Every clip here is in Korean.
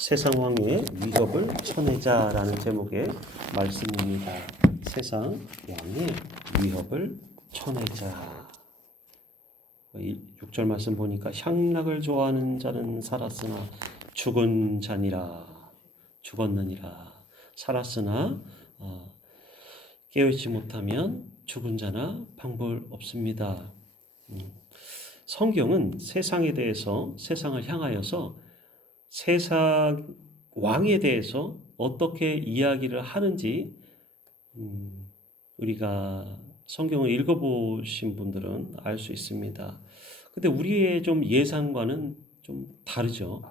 세상 왕의 위협을 쳐내자라는 제목의 말씀입니다. 세상 왕의 위협을 쳐내자. 6절 말씀 보니까 향락을 좋아하는 자는 살았으나 죽은 자니라. 죽었느니라. 살았으나 깨어있지 못하면 죽은 자나 방법 없습니다. 성경은 세상에 대해서, 세상을 향하여서 세상 왕에 대해서 어떻게 이야기를 하는지 우리가 성경을 읽어보신 분들은 알 수 있습니다. 근데 우리의 좀 예상과는 좀 다르죠.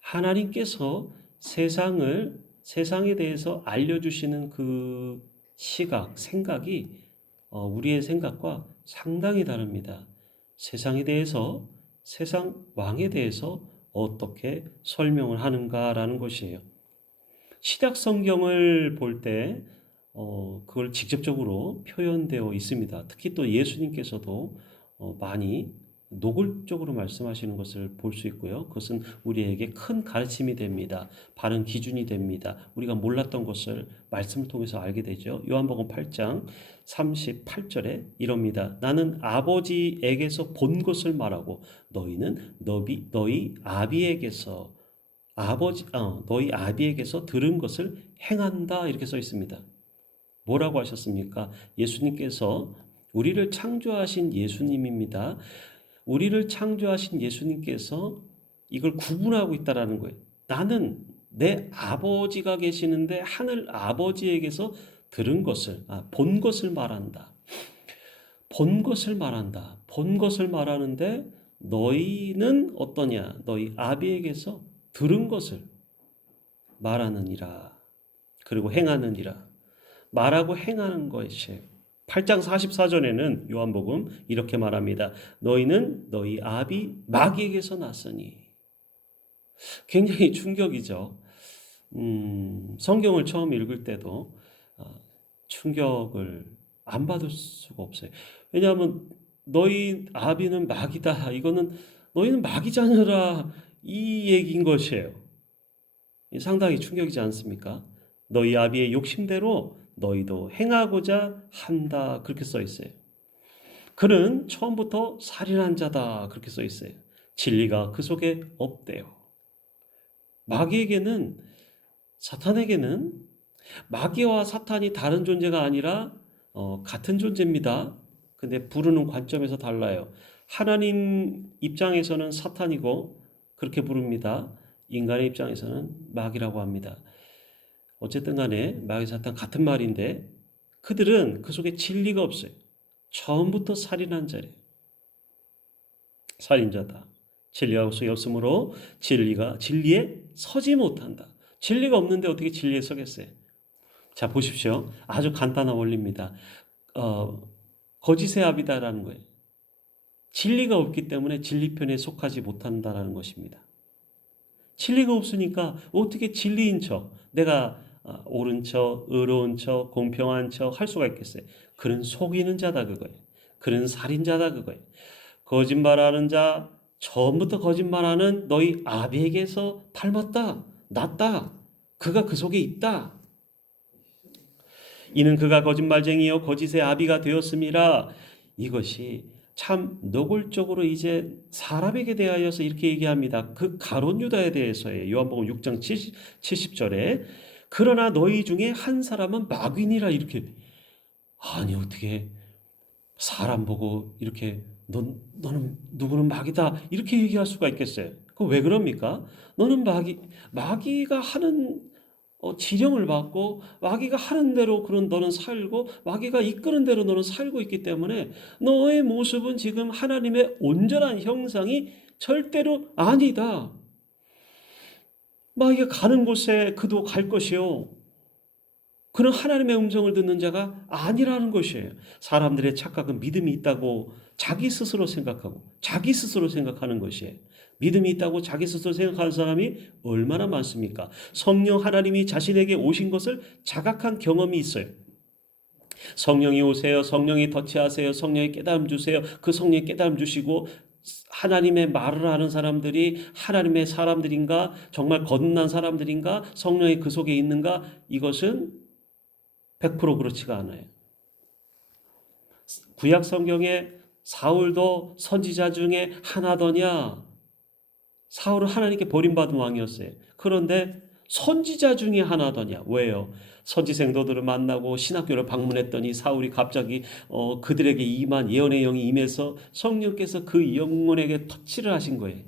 하나님께서 세상에 대해서 알려주시는 그 시각, 생각이 우리의 생각과 상당히 다릅니다. 세상에 대해서, 세상 왕에 대해서 어떻게 설명을 하는가라는 것이에요. 신약 성경을 볼 때 그걸 직접적으로 표현되어 있습니다. 특히 또 예수님께서도 많이 노골적으로 말씀하시는 것을 볼 수 있고요. 그것은 우리에게 큰 가르침이 됩니다. 바른 기준이 됩니다. 우리가 몰랐던 것을 말씀을 통해서 알게 되죠. 요한복음 8장 38절에 이럽니다. 나는 아버지에게서 본 것을 말하고 너희는 너희 아비에게서 너희 아비에게서 들은 것을 행한다. 이렇게 써 있습니다. 뭐라고 하셨습니까? 예수님께서 우리를 창조하신 예수님입니다. 우리를 창조하신 예수님께서 이걸 구분하고 있다라는 거예요. 나는 내 아버지가 계시는데 하늘 아버지에게서 들은 것을, 본 것을 말한다. 본 것을 말한다. 본 것을 말하는데 너희는 어떠냐? 너희 아비에게서 들은 것을 말하느니라. 그리고 행하느니라. 말하고 행하는 것이 8장 44절에는 요한복음 이렇게 말합니다. 너희는 너희 아비 마귀에게서 났으니. 굉장히 충격이죠. 성경을 처음 읽을 때도 충격을 안 받을 수가 없어요. 왜냐하면 너희 아비는 마귀다. 이거는 너희는 마귀 자녀라. 이 얘기인 것이에요. 상당히 충격이지 않습니까? 너희 아비의 욕심대로 너희도 행하고자 한다. 그렇게 써 있어요. 그는 처음부터 살인한 자다. 그렇게 써 있어요. 진리가 그 속에 없대요. 마귀에게는, 사탄에게는 마귀와 사탄이 다른 존재가 아니라 같은 존재입니다. 근데 부르는 관점에서 달라요. 하나님 입장에서는 사탄이고 그렇게 부릅니다. 인간의 입장에서는 마귀라고 합니다. 어쨌든 간에 마귀 사탄 같은 말인데 그들은 그 속에 진리가 없어요. 처음부터 살인한 자래요. 살인자다. 진리가 그 속에 없으므로 진리에 서지 못한다. 진리가 없는데 어떻게 진리에 서겠어요? 자, 보십시오. 아주 간단한 원리입니다. 거짓의 아비다라는 거예요. 진리가 없기 때문에 진리편에 속하지 못한다라는 것입니다. 진리가 없으니까 어떻게 진리인 척, 내가 옳은 척, 의로운 척, 공평한 척 할 수가 있겠어요? 그는 속이는 자다 그거예요. 그는 살인자다 그거예요. 거짓말하는 자, 처음부터 거짓말하는 너희 아비에게서 닮았다, 났다. 그가 그 속에 있다. 이는 그가 거짓말쟁이요 거짓의 아비가 되었음이라. 이것이 참 노골적으로 이제 사람에게 대하여서 이렇게 얘기합니다. 그 가룟 유다에 대해서예요. 요한복음 6장 70절에 그러나 너희 중에 한 사람은 마귀니라. 이렇게, 아니 어떻게 사람 보고 이렇게 너는 누구는 마귀다 이렇게 얘기할 수가 있겠어요? 그 왜 그럽니까? 너는 마귀가 하는 지령을 받고 마귀가 하는 대로 그런 너는 살고 마귀가 이끄는 대로 너는 살고 있기 때문에 너의 모습은 지금 하나님의 온전한 형상이 절대로 아니다. 마귀가 가는 곳에 그도 갈 것이요. 그는 하나님의 음성을 듣는 자가 아니라는 것이에요. 사람들의 착각은 믿음이 있다고 자기 스스로 생각하고 자기 스스로 생각하는 것이에요. 믿음이 있다고 자기 스스로 생각하는 사람이 얼마나 많습니까? 성령 하나님이 자신에게 오신 것을 자각한 경험이 있어요. 성령이 오세요. 성령이 터치하세요. 성령이 깨달음 주세요. 그 성령이 깨달음 주시고 하나님의 말을 하는 사람들이 하나님의 사람들인가, 정말 거듭난 사람들인가, 성령이 그 속에 있는가, 이것은 100% 그렇지가 않아요. 구약 성경에 사울도 선지자 중에 하나더냐? 사울은 하나님께 버림받은 왕이었어요. 그런데 선지자 중에 하나더냐? 왜요? 선지 생도들을 만나고 신학교를 방문했더니 사울이 갑자기 그들에게 임한 예언의 영이 임해서 성령께서 그 영혼에게 터치를 하신 거예요.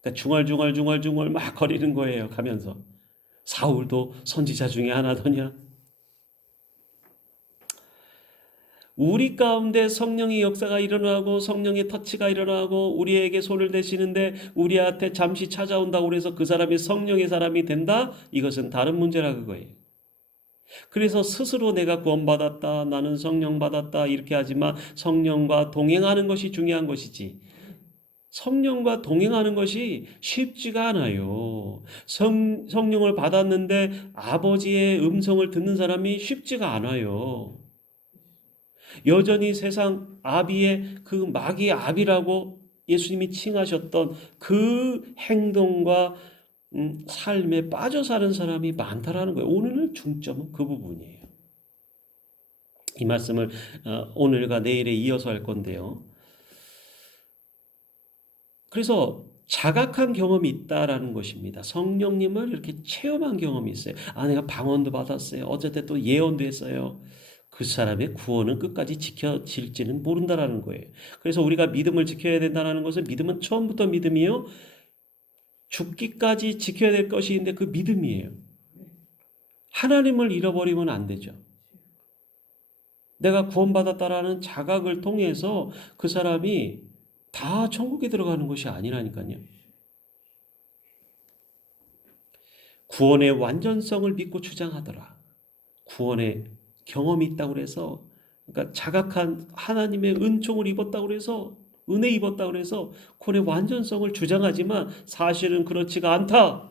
그러니까 중얼중얼 막 거리는 거예요. 가면서 사울도 선지자 중에 하나더냐? 우리 가운데 성령의 역사가 일어나고 성령의 터치가 일어나고 우리에게 손을 대시는데 우리한테 잠시 찾아온다고 해서 그 사람이 성령의 사람이 된다? 이것은 다른 문제라 그거예요. 그래서 스스로 내가 구원받았다, 나는 성령 받았다 이렇게 하지만 성령과 동행하는 것이 중요한 것이지. 성령과 동행하는 것이 쉽지가 않아요. 성령을 받았는데 아버지의 음성을 듣는 사람이 쉽지가 않아요. 여전히 세상 아비의 그 마귀의 아비라고 예수님이 칭하셨던 그 행동과 삶에 빠져 사는 사람이 많다라는 거예요. 오늘 중점은 그 부분이에요. 이 말씀을 오늘과 내일에 이어서 할 건데요. 그래서 자각한 경험이 있다라는 것입니다. 성령님을 이렇게 체험한 경험이 있어요. 내가 방언도 받았어요. 어쨌든 또 예언도 했어요. 그 사람의 구원은 끝까지 지켜질지는 모른다라는 거예요. 그래서 우리가 믿음을 지켜야 된다는 것은 믿음은 처음부터 믿음이요. 죽기까지 지켜야 될 것이 있는데 그 믿음이에요. 하나님을 잃어버리면 안 되죠. 내가 구원받았다라는 자각을 통해서 그 사람이 다 천국에 들어가는 것이 아니라니까요. 구원의 완전성을 믿고 주장하더라. 구원의 경험이 있다고 해서 그러니까 자각한 하나님의 은총을 입었다고 해서 은혜 입었다고 해서 구원의 완전성을 주장하지만 사실은 그렇지가 않다.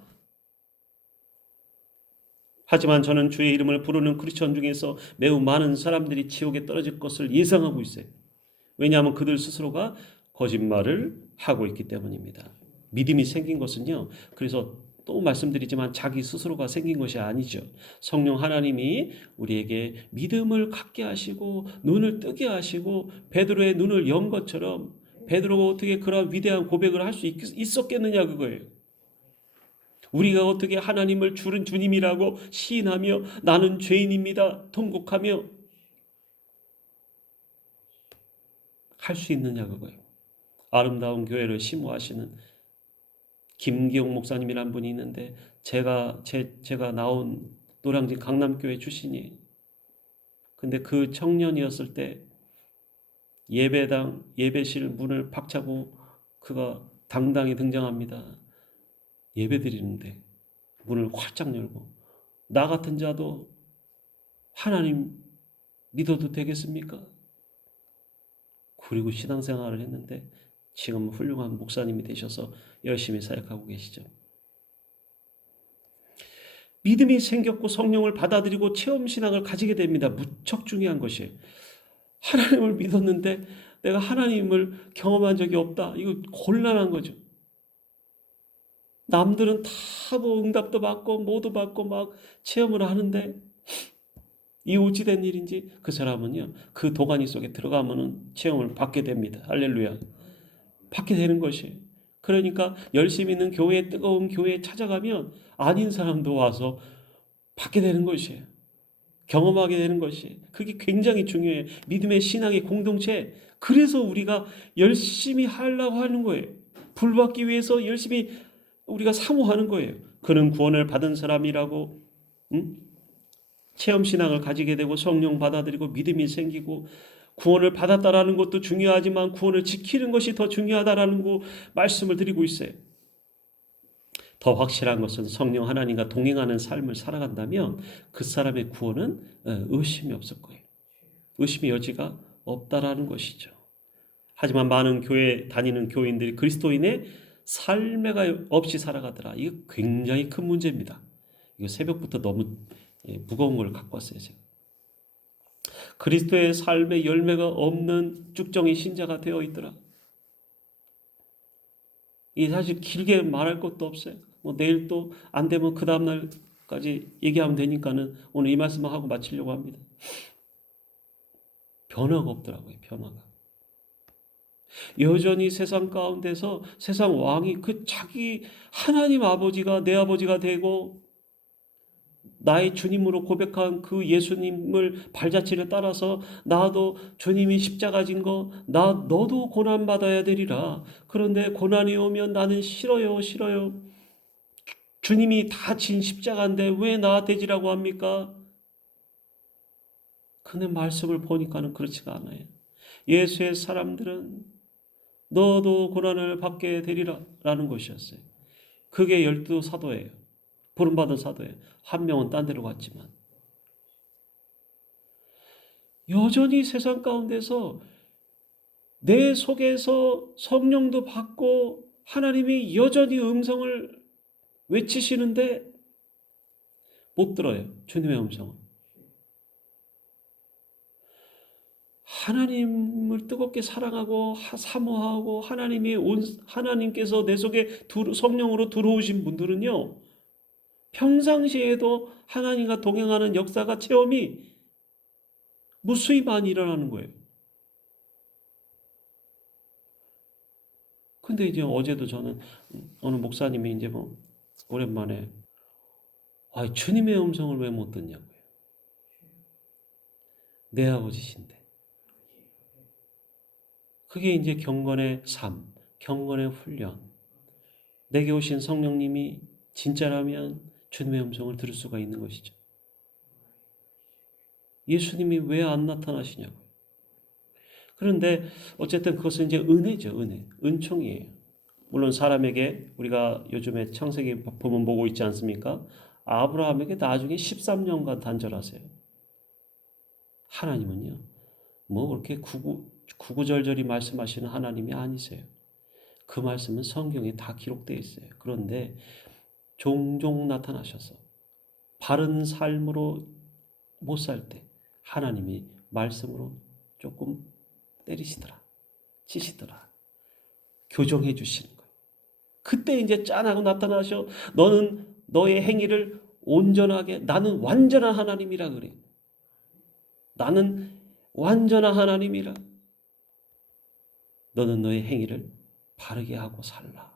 하지만 저는 주의 이름을 부르는 크리스천 중에서 매우 많은 사람들이 지옥에 떨어질 것을 예상하고 있어요. 왜냐하면 그들 스스로가 거짓말을 하고 있기 때문입니다. 믿음이 생긴 것은요. 그래서 또 말씀드리지만 자기 스스로가 생긴 것이 아니죠. 성령 하나님이 우리에게 믿음을 갖게 하시고 눈을 뜨게 하시고 베드로의 눈을 연 것처럼 베드로가 어떻게 그런 위대한 고백을 할 수 있었겠느냐 그거예요. 우리가 어떻게 하나님을 주님이라고 시인하며 나는 죄인입니다. 통곡하며 할 수 있느냐 그거예요. 아름다운 교회를 심호하시는 김기용 목사님이란 분이 있는데 제가 나온 노량진 강남교회 출신이에요. 근데 그 청년이었을 때 예배당 예배실 문을 박차고 그가 당당히 등장합니다. 예배 드리는데 문을 활짝 열고 나 같은 자도 하나님 믿어도 되겠습니까? 그리고 신앙생활을 했는데 지금 훌륭한 목사님이 되셔서 열심히 사역하고 계시죠. 믿음이 생겼고 성령을 받아들이고 체험신앙을 가지게 됩니다. 무척 중요한 것이에요. 하나님을 믿었는데 내가 하나님을 경험한 적이 없다. 이거 곤란한 거죠. 남들은 다 뭐 응답도 받고 뭐도 받고 막 체험을 하는데 이 어찌된 일인지 그 사람은요. 그 도가니 속에 들어가면은 체험을 받게 됩니다. 할렐루야. 받게 되는 것이에요. 그러니까 열심히 있는 교회 뜨거운 교회에 찾아가면 아닌 사람도 와서 받게 되는 것이에요. 경험하게 되는 것이 그게 굉장히 중요해요. 믿음의 신앙의 공동체. 그래서 우리가 열심히 하려고 하는 거예요. 불받기 위해서 열심히 우리가 사모하는 거예요. 그는 구원을 받은 사람이라고 체험신앙을 가지게 되고 성령 받아들이고 믿음이 생기고 구원을 받았다라는 것도 중요하지만 구원을 지키는 것이 더 중요하다라는 거 말씀을 드리고 있어요. 더 확실한 것은 성령 하나님과 동행하는 삶을 살아간다면 그 사람의 구원은 의심이 없을 거예요. 의심의 여지가 없다라는 것이죠. 하지만 많은 교회 다니는 교인들이 그리스도인의 삶애가 없이 살아가더라. 이거 굉장히 큰 문제입니다. 이거 새벽부터 너무 무거운 걸 갖고 왔어요. 제가. 그리스도의 삶의 열매가 없는 쭉정이 신자가 되어 있더라. 이 사실 길게 말할 것도 없어요. 뭐 내일 또 안 되면 그 다음 날까지 얘기하면 되니까는 오늘 이 말씀만 하고 마치려고 합니다. 변화가 없더라고요. 변화가. 여전히 세상 가운데서 세상 왕이 그 자기 하나님 아버지가 내 아버지가 되고 나의 주님으로 고백한 그 예수님을 발자취를 따라서 나도 주님이 십자가 진 거 너도 고난 받아야 되리라. 그런데 고난이 오면 나는 싫어요, 싫어요. 주님이 다 진 십자가인데 왜 나한테 지라고 합니까? 근데 말씀을 보니까는 그렇지가 않아요. 예수의 사람들은 너도 고난을 받게 되리라 라는 것이었어요. 그게 12 사도예요. 부름받은 사도예요. 한 명은 딴 데로 갔지만 여전히 세상 가운데서 내 속에서 성령도 받고 하나님이 여전히 음성을 외치시는데 못 들어요. 주님의 음성을. 하나님을 뜨겁게 사랑하고 사모하고 하나님께서 내 속에 성령으로 들어오신 분들은요. 평상시에도 하나님과 동행하는 역사가 체험이 무수히 많이 일어나는 거예요. 근데 이제 어제도 저는 어느 목사님이 이제 뭐 오랜만에 주님의 음성을 왜 못 듣냐고요. 내 아버지신데. 그게 이제 경건의 삶, 경건의 훈련. 내게 오신 성령님이 진짜라면 주님의 음성을 들을 수가 있는 것이죠. 예수님이 왜 안 나타나시냐고요. 그런데 어쨌든 그것은 이제 은혜죠, 은혜. 은총이에요. 물론 사람에게 우리가 요즘에 창세기 보면 보고 있지 않습니까? 아브라함에게 나중에 13년간 단절하세요. 하나님은요, 뭐 그렇게 구구절절히 말씀하시는 하나님이 아니세요. 그 말씀은 성경에 다 기록되어 있어요. 그런데 종종 나타나셔서 바른 삶으로 못 살 때 하나님이 말씀으로 조금 때리시더라, 치시더라, 교정해 주시는 거예요. 그때 이제 짠하고 나타나셔. 너는 너의 행위를 온전하게, 나는 완전한 하나님이라 그래. 나는 완전한 하나님이라. 너는 너의 행위를 바르게 하고 살라.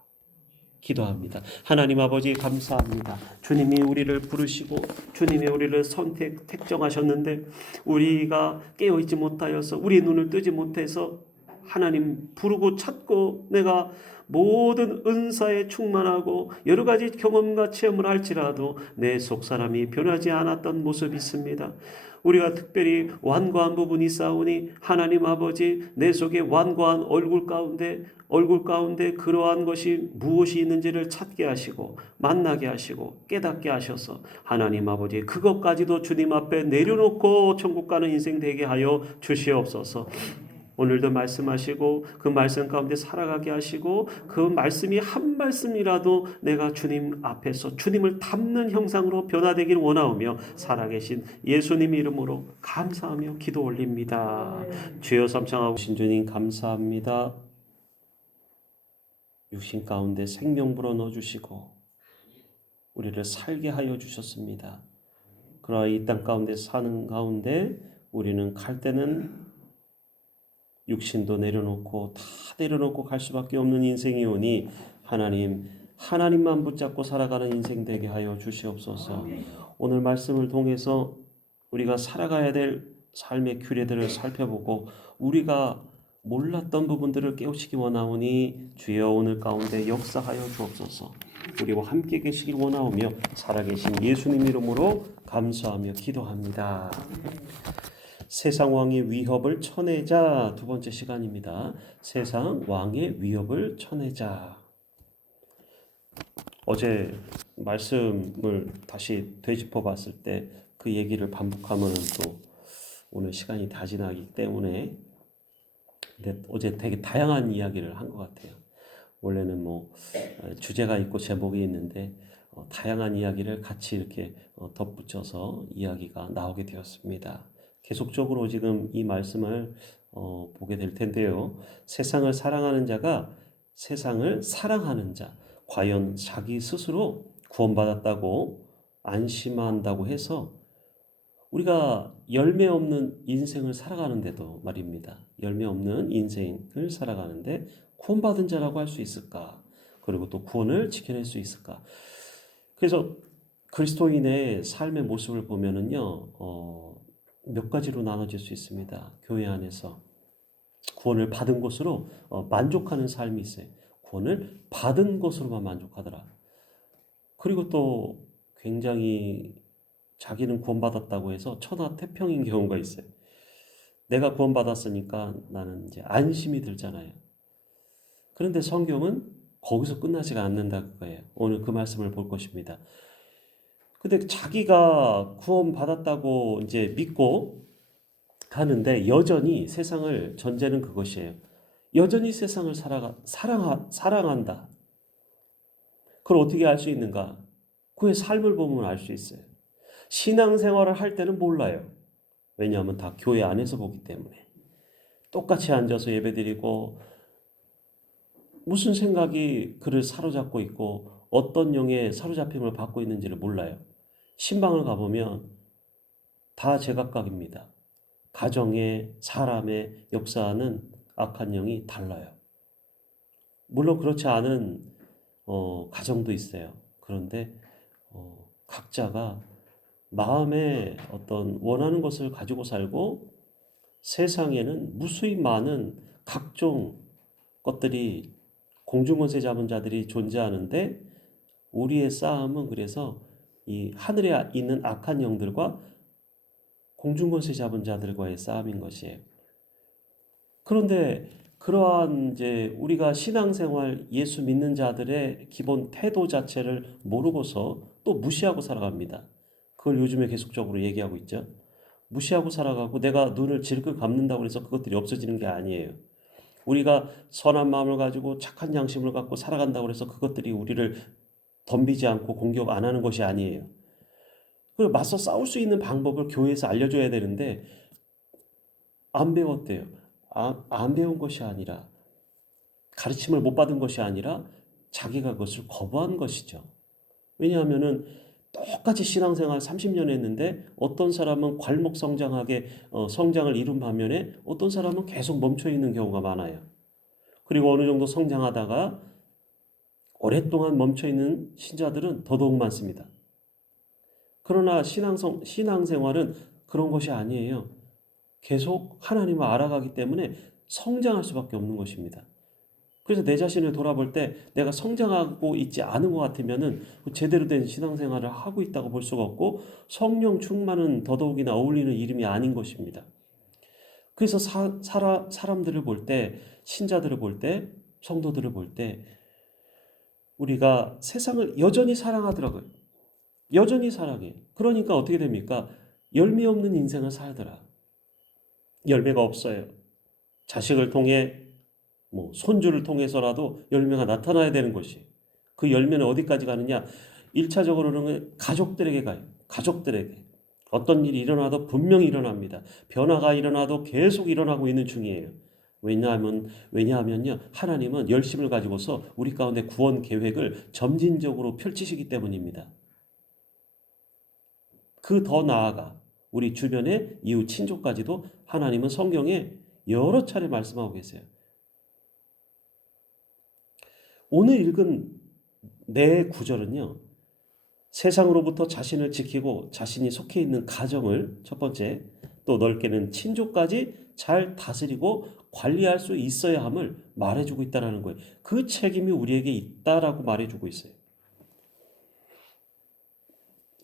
기도합니다. 하나님 아버지 감사합니다. 주님이 우리를 부르시고 주님이 우리를 택정하셨는데 우리가 깨어있지 못하여서 우리 눈을 뜨지 못해서 하나님 부르고 찾고 내가 모든 은사에 충만하고 여러 가지 경험과 체험을 할지라도 내 속사람이 변하지 않았던 모습이 있습니다. 우리가 특별히 완고한 부분이 있사오니 하나님 아버지 내 속에 완고한 얼굴 가운데 그러한 것이 무엇이 있는지를 찾게 하시고 만나게 하시고 깨닫게 하셔서 하나님 아버지 그것까지도 주님 앞에 내려놓고 천국 가는 인생 되게 하여 주시옵소서. 오늘도 말씀하시고 그 말씀 가운데 살아가게 하시고 그 말씀이 한 말씀이라도 내가 주님 앞에서 주님을 닮는 형상으로 변화되기를 원하오며 살아계신 예수님 이름으로 감사하며 기도 올립니다. 주여 삼창하고 신 주님 감사합니다. 육신 가운데 생명 불어넣어주시고 우리를 살게 하여 주셨습니다. 그러나 이 땅 가운데 사는 가운데 우리는 갈 때는 육신도 내려놓고 다 내려놓고 갈 수밖에 없는 인생이 오니 하나님만 붙잡고 살아가는 인생 되게 하여 주시옵소서. 오늘 말씀을 통해서 우리가 살아가야 될 삶의 규례들을 살펴보고 우리가 몰랐던 부분들을 깨우치기 원하오니 주여 오늘 가운데 역사하여 주옵소서. 우리와 함께 계시길 원하오며 살아계신 예수님 이름으로 감사하며 기도합니다. 세상 왕의 위협을 쳐내자. 두 번째 시간입니다. 세상 왕의 위협을 쳐내자. 어제 말씀을 다시 되짚어 봤을 때 그 얘기를 반복하면 또 오늘 시간이 다 지나기 때문에 근데 어제 되게 다양한 이야기를 한 것 같아요. 원래는 뭐 주제가 있고 제목이 있는데 다양한 이야기를 같이 이렇게 덧붙여서 이야기가 나오게 되었습니다. 계속적으로 지금 이 말씀을 보게 될 텐데요. 세상을 사랑하는 자가 세상을 사랑하는 자, 과연 자기 스스로 구원받았다고 안심한다고 해서 우리가 열매 없는 인생을 살아가는데도 말입니다. 열매 없는 인생을 살아가는데 구원받은 자라고 할 수 있을까? 그리고 또 구원을 지켜낼 수 있을까? 그래서 그리스도인의 삶의 모습을 보면은요, 몇 가지로 나눠질 수 있습니다. 교회 안에서 구원을 받은 것으로 만족하는 삶이 있어요. 구원을 받은 것으로만 만족하더라. 그리고 또 굉장히 자기는 구원받았다고 해서 천하태평인 경우가 있어요. 내가 구원받았으니까 나는 이제 안심이 들잖아요. 그런데 성경은 거기서 끝나지가 않는다 그거예요. 오늘 그 말씀을 볼 것입니다. 근데 자기가 구원받았다고 이제 믿고 가는데 여전히 세상을 전제는 그것이에요. 여전히 세상을 사랑한다. 그걸 어떻게 알 수 있는가? 그의 삶을 보면 알 수 있어요. 신앙생활을 할 때는 몰라요. 왜냐하면 다 교회 안에서 보기 때문에. 똑같이 앉아서 예배드리고 무슨 생각이 그를 사로잡고 있고 어떤 영의 사로잡힘을 받고 있는지를 몰라요. 신방을 가보면 다 제각각입니다. 가정의 사람의 역사하는 악한 영이 달라요. 물론 그렇지 않은 가정도 있어요. 그런데 각자가 마음에 어떤 원하는 것을 가지고 살고 세상에는 무수히 많은 각종 것들이 공중권세 잡은 자들이 존재하는데 우리의 싸움은 그래서 이 하늘에 있는 악한 영들과 공중권세 잡은 자들과의 싸움인 것이에요. 그런데 그러한 이제 우리가 신앙생활 예수 믿는 자들의 기본 태도 자체를 모르고서 또 무시하고 살아갑니다. 그걸 요즘에 계속적으로 얘기하고 있죠. 무시하고 살아가고 내가 눈을 질끈 감는다고 해서 그것들이 없어지는 게 아니에요. 우리가 선한 마음을 가지고 착한 양심을 갖고 살아간다고 해서 그것들이 우리를 덤비지 않고 공격 안 하는 것이 아니에요. 그리고 맞서 싸울 수 있는 방법을 교회에서 알려줘야 되는데 안 배웠대요. 안 배운 것이 아니라 가르침을 못 받은 것이 아니라 자기가 그것을 거부한 것이죠. 왜냐하면은 똑같이 신앙생활 30년 했는데 어떤 사람은 괄목성장하게 성장을 이룬 반면에 어떤 사람은 계속 멈춰 있는 경우가 많아요. 그리고 어느 정도 성장하다가 오랫동안 멈춰 있는 신자들은 더더욱 많습니다. 그러나 신앙생활은 그런 것이 아니에요. 계속 하나님을 알아가기 때문에 성장할 수밖에 없는 것입니다. 그래서 내 자신을 돌아볼 때 내가 성장하고 있지 않은 것 같으면은 제대로 된 신앙생활을 하고 있다고 볼 수가 없고 성령 충만은 더더욱이나 어울리는 이름이 아닌 것입니다. 그래서 사람들을 볼 때, 신자들을 볼 때, 성도들을 볼 때 우리가 세상을 여전히 사랑하더라고요. 여전히 사랑해. 그러니까 어떻게 됩니까? 열매 없는 인생을 살더라. 열매가 없어요. 자식을 통해 손주를 통해서라도 열매가 나타나야 되는 것이. 그 열매는 어디까지 가느냐? 1차적으로는 가족들에게 가요. 가족들에게. 어떤 일이 일어나도 분명히 일어납니다. 변화가 일어나도 계속 일어나고 있는 중이에요. 왜냐하면요. 하나님은 열심을 가지고서 우리 가운데 구원 계획을 점진적으로 펼치시기 때문입니다. 그 더 나아가 우리 주변의 이웃 친족까지도 하나님은 성경에 여러 차례 말씀하고 계세요. 오늘 읽은 내 구절은요. 세상으로부터 자신을 지키고 자신이 속해 있는 가정을 첫 번째, 또 넓게는 친족까지 잘 다스리고 관리할 수 있어야 함을 말해주고 있다는 거예요. 그 책임이 우리에게 있다라고 말해주고 있어요.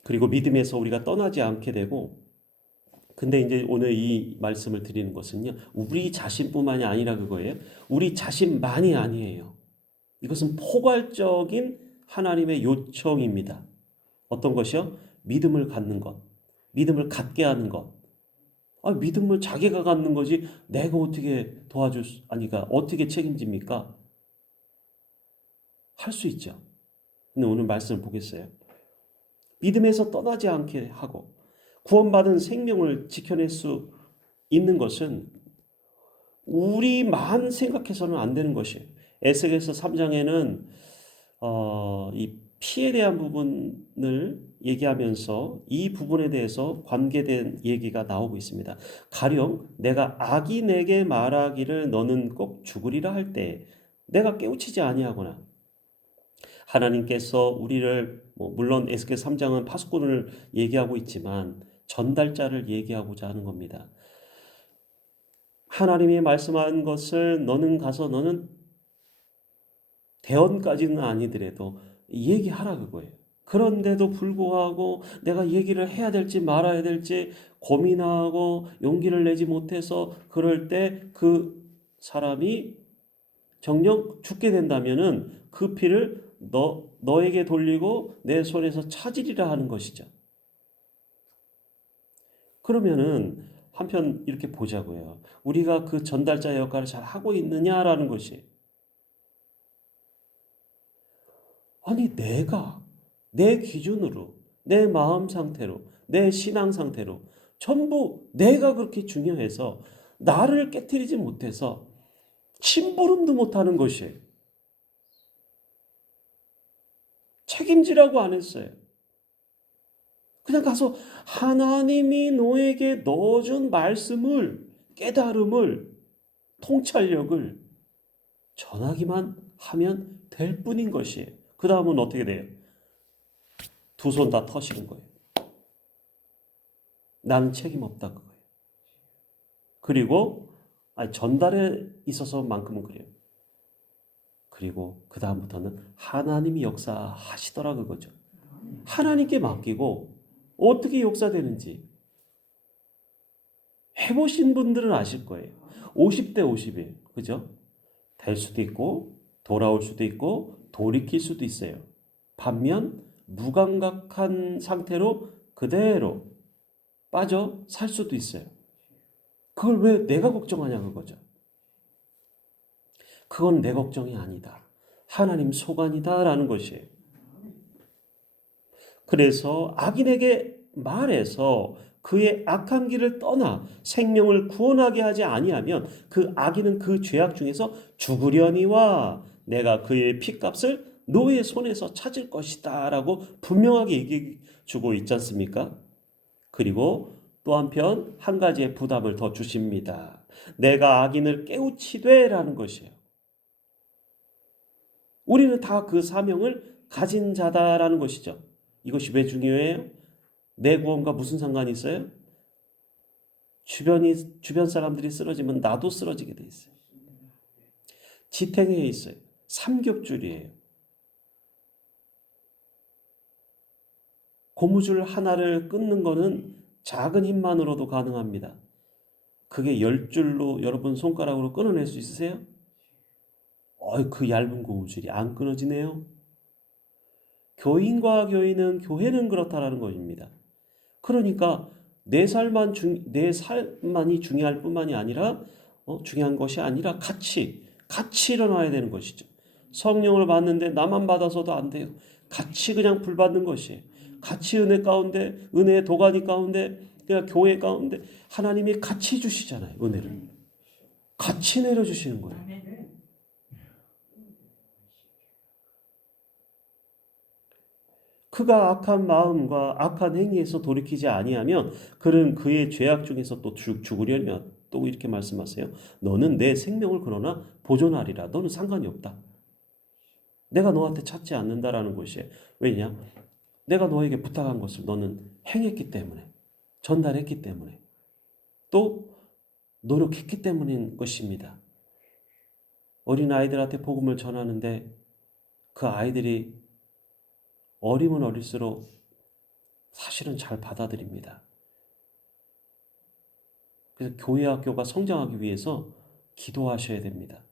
그리고 믿음에서 우리가 떠나지 않게 되고, 근데 이제 오늘 이 말씀을 드리는 것은요, 우리 자신뿐만이 아니라 그거예요. 우리 자신만이 아니에요. 이것은 포괄적인 하나님의 요청입니다. 어떤 것이요? 믿음을 갖는 것. 믿음을 갖게 하는 것. 믿음을 자기가 갖는 거지 내가 어떻게 아니까 어떻게 책임집니까? 할 수 있죠. 근데 오늘 말씀을 보겠어요. 믿음에서 떠나지 않게 하고 구원받은 생명을 지켜낼 수 있는 것은 우리만 생각해서는 안 되는 것이에요. 에스겔서 3장에는 이 피에 대한 부분을 얘기하면서 이 부분에 대해서 관계된 얘기가 나오고 있습니다. 가령 내가 악이 내게 말하기를 너는 꼭 죽으리라 할 때 내가 깨우치지 아니하거나 하나님께서 우리를 물론 에스겔 3장은 파수꾼을 얘기하고 있지만 전달자를 얘기하고자 하는 겁니다. 하나님이 말씀한 것을 너는 가서 너는 대언까지는 아니더라도 얘기하라 그거예요. 그런데도 불구하고 내가 얘기를 해야 될지 말아야 될지 고민하고 용기를 내지 못해서 그럴 때 그 사람이 정녕 죽게 된다면은 그 피를 너에게 돌리고 내 손에서 찾으리라 하는 것이죠. 그러면은 한편 이렇게 보자고요. 우리가 그 전달자 역할을 잘 하고 있느냐라는 것이 아니 내가 내 기준으로 내 마음 상태로 내 신앙 상태로 전부 내가 그렇게 중요해서 나를 깨트리지 못해서 심부름도 못하는 것이에요. 책임지라고 안 했어요. 그냥 가서 하나님이 너에게 넣어준 말씀을 깨달음을 통찰력을 전하기만 하면 될 뿐인 것이에요. 그 다음은 어떻게 돼요? 두 손 다 터시는 거예요. 나는 책임 없다 그거예요. 그리고 전달에 있어서만큼은 그래요. 그리고 그 다음부터는 하나님이 역사하시더라 그거죠. 하나님께 맡기고 어떻게 역사되는지 해보신 분들은 아실 거예요. 50대 50이에요. 그죠? 될 수도 있고 돌아올 수도 있고 돌이킬 수도 있어요. 반면 무감각한 상태로 그대로 빠져 살 수도 있어요. 그걸 왜 내가 걱정하냐 그거죠. 그건 내 걱정이 아니다. 하나님 소관이다라는 것이에요. 그래서 악인에게 말해서 그의 악한 길을 떠나 생명을 구원하게 하지 아니하면 그 악인은 그 죄악 중에서 죽으려니와 내가 그의 피값을 너의 손에서 찾을 것이다 라고 분명하게 얘기해 주고 있지 않습니까? 그리고 또 한편 한 가지의 부담을 더 주십니다. 내가 악인을 깨우치되 라는 것이에요. 우리는 다 그 사명을 가진 자다라는 것이죠. 이것이 왜 중요해요? 내 구원과 무슨 상관이 있어요? 주변 사람들이 쓰러지면 나도 쓰러지게 돼 있어요. 지탱해 있어요. 삼겹줄이에요. 고무줄 하나를 끊는 거는 작은 힘만으로도 가능합니다. 그게 10줄로 여러분 손가락으로 끊어낼 수 있으세요? 그 얇은 고무줄이 안 끊어지네요. 교인과 교회는 그렇다라는 것입니다. 그러니까 내 삶만이 중요할 뿐만이 아니라 중요한 것이 아니라 같이 일어나야 되는 것이죠. 성령을 받는데 나만 받아서도 안 돼요. 같이 그냥 불 받는 것이에요. 같이 은혜 가운데 은혜의 도가니 가운데 그냥 교회 가운데 하나님이 같이 주시잖아요. 은혜를 같이 내려주시는 거예요. 그가 악한 마음과 악한 행위에서 돌이키지 아니하면 그는 그의 죄악 중에서 또 죽으려냐 또 이렇게 말씀하세요. 너는 내 생명을 그러나 보존하리라. 너는 상관이 없다. 내가 너한테 찾지 않는다라는 것이에요. 왜냐? 내가 너에게 부탁한 것을 너는 행했기 때문에 전달했기 때문에 또 노력했기 때문인 것입니다. 어린아이들한테 복음을 전하는데 그 아이들이 어리면 어릴수록 사실은 잘 받아들입니다. 그래서 교회 학교가 성장하기 위해서 기도하셔야 됩니다.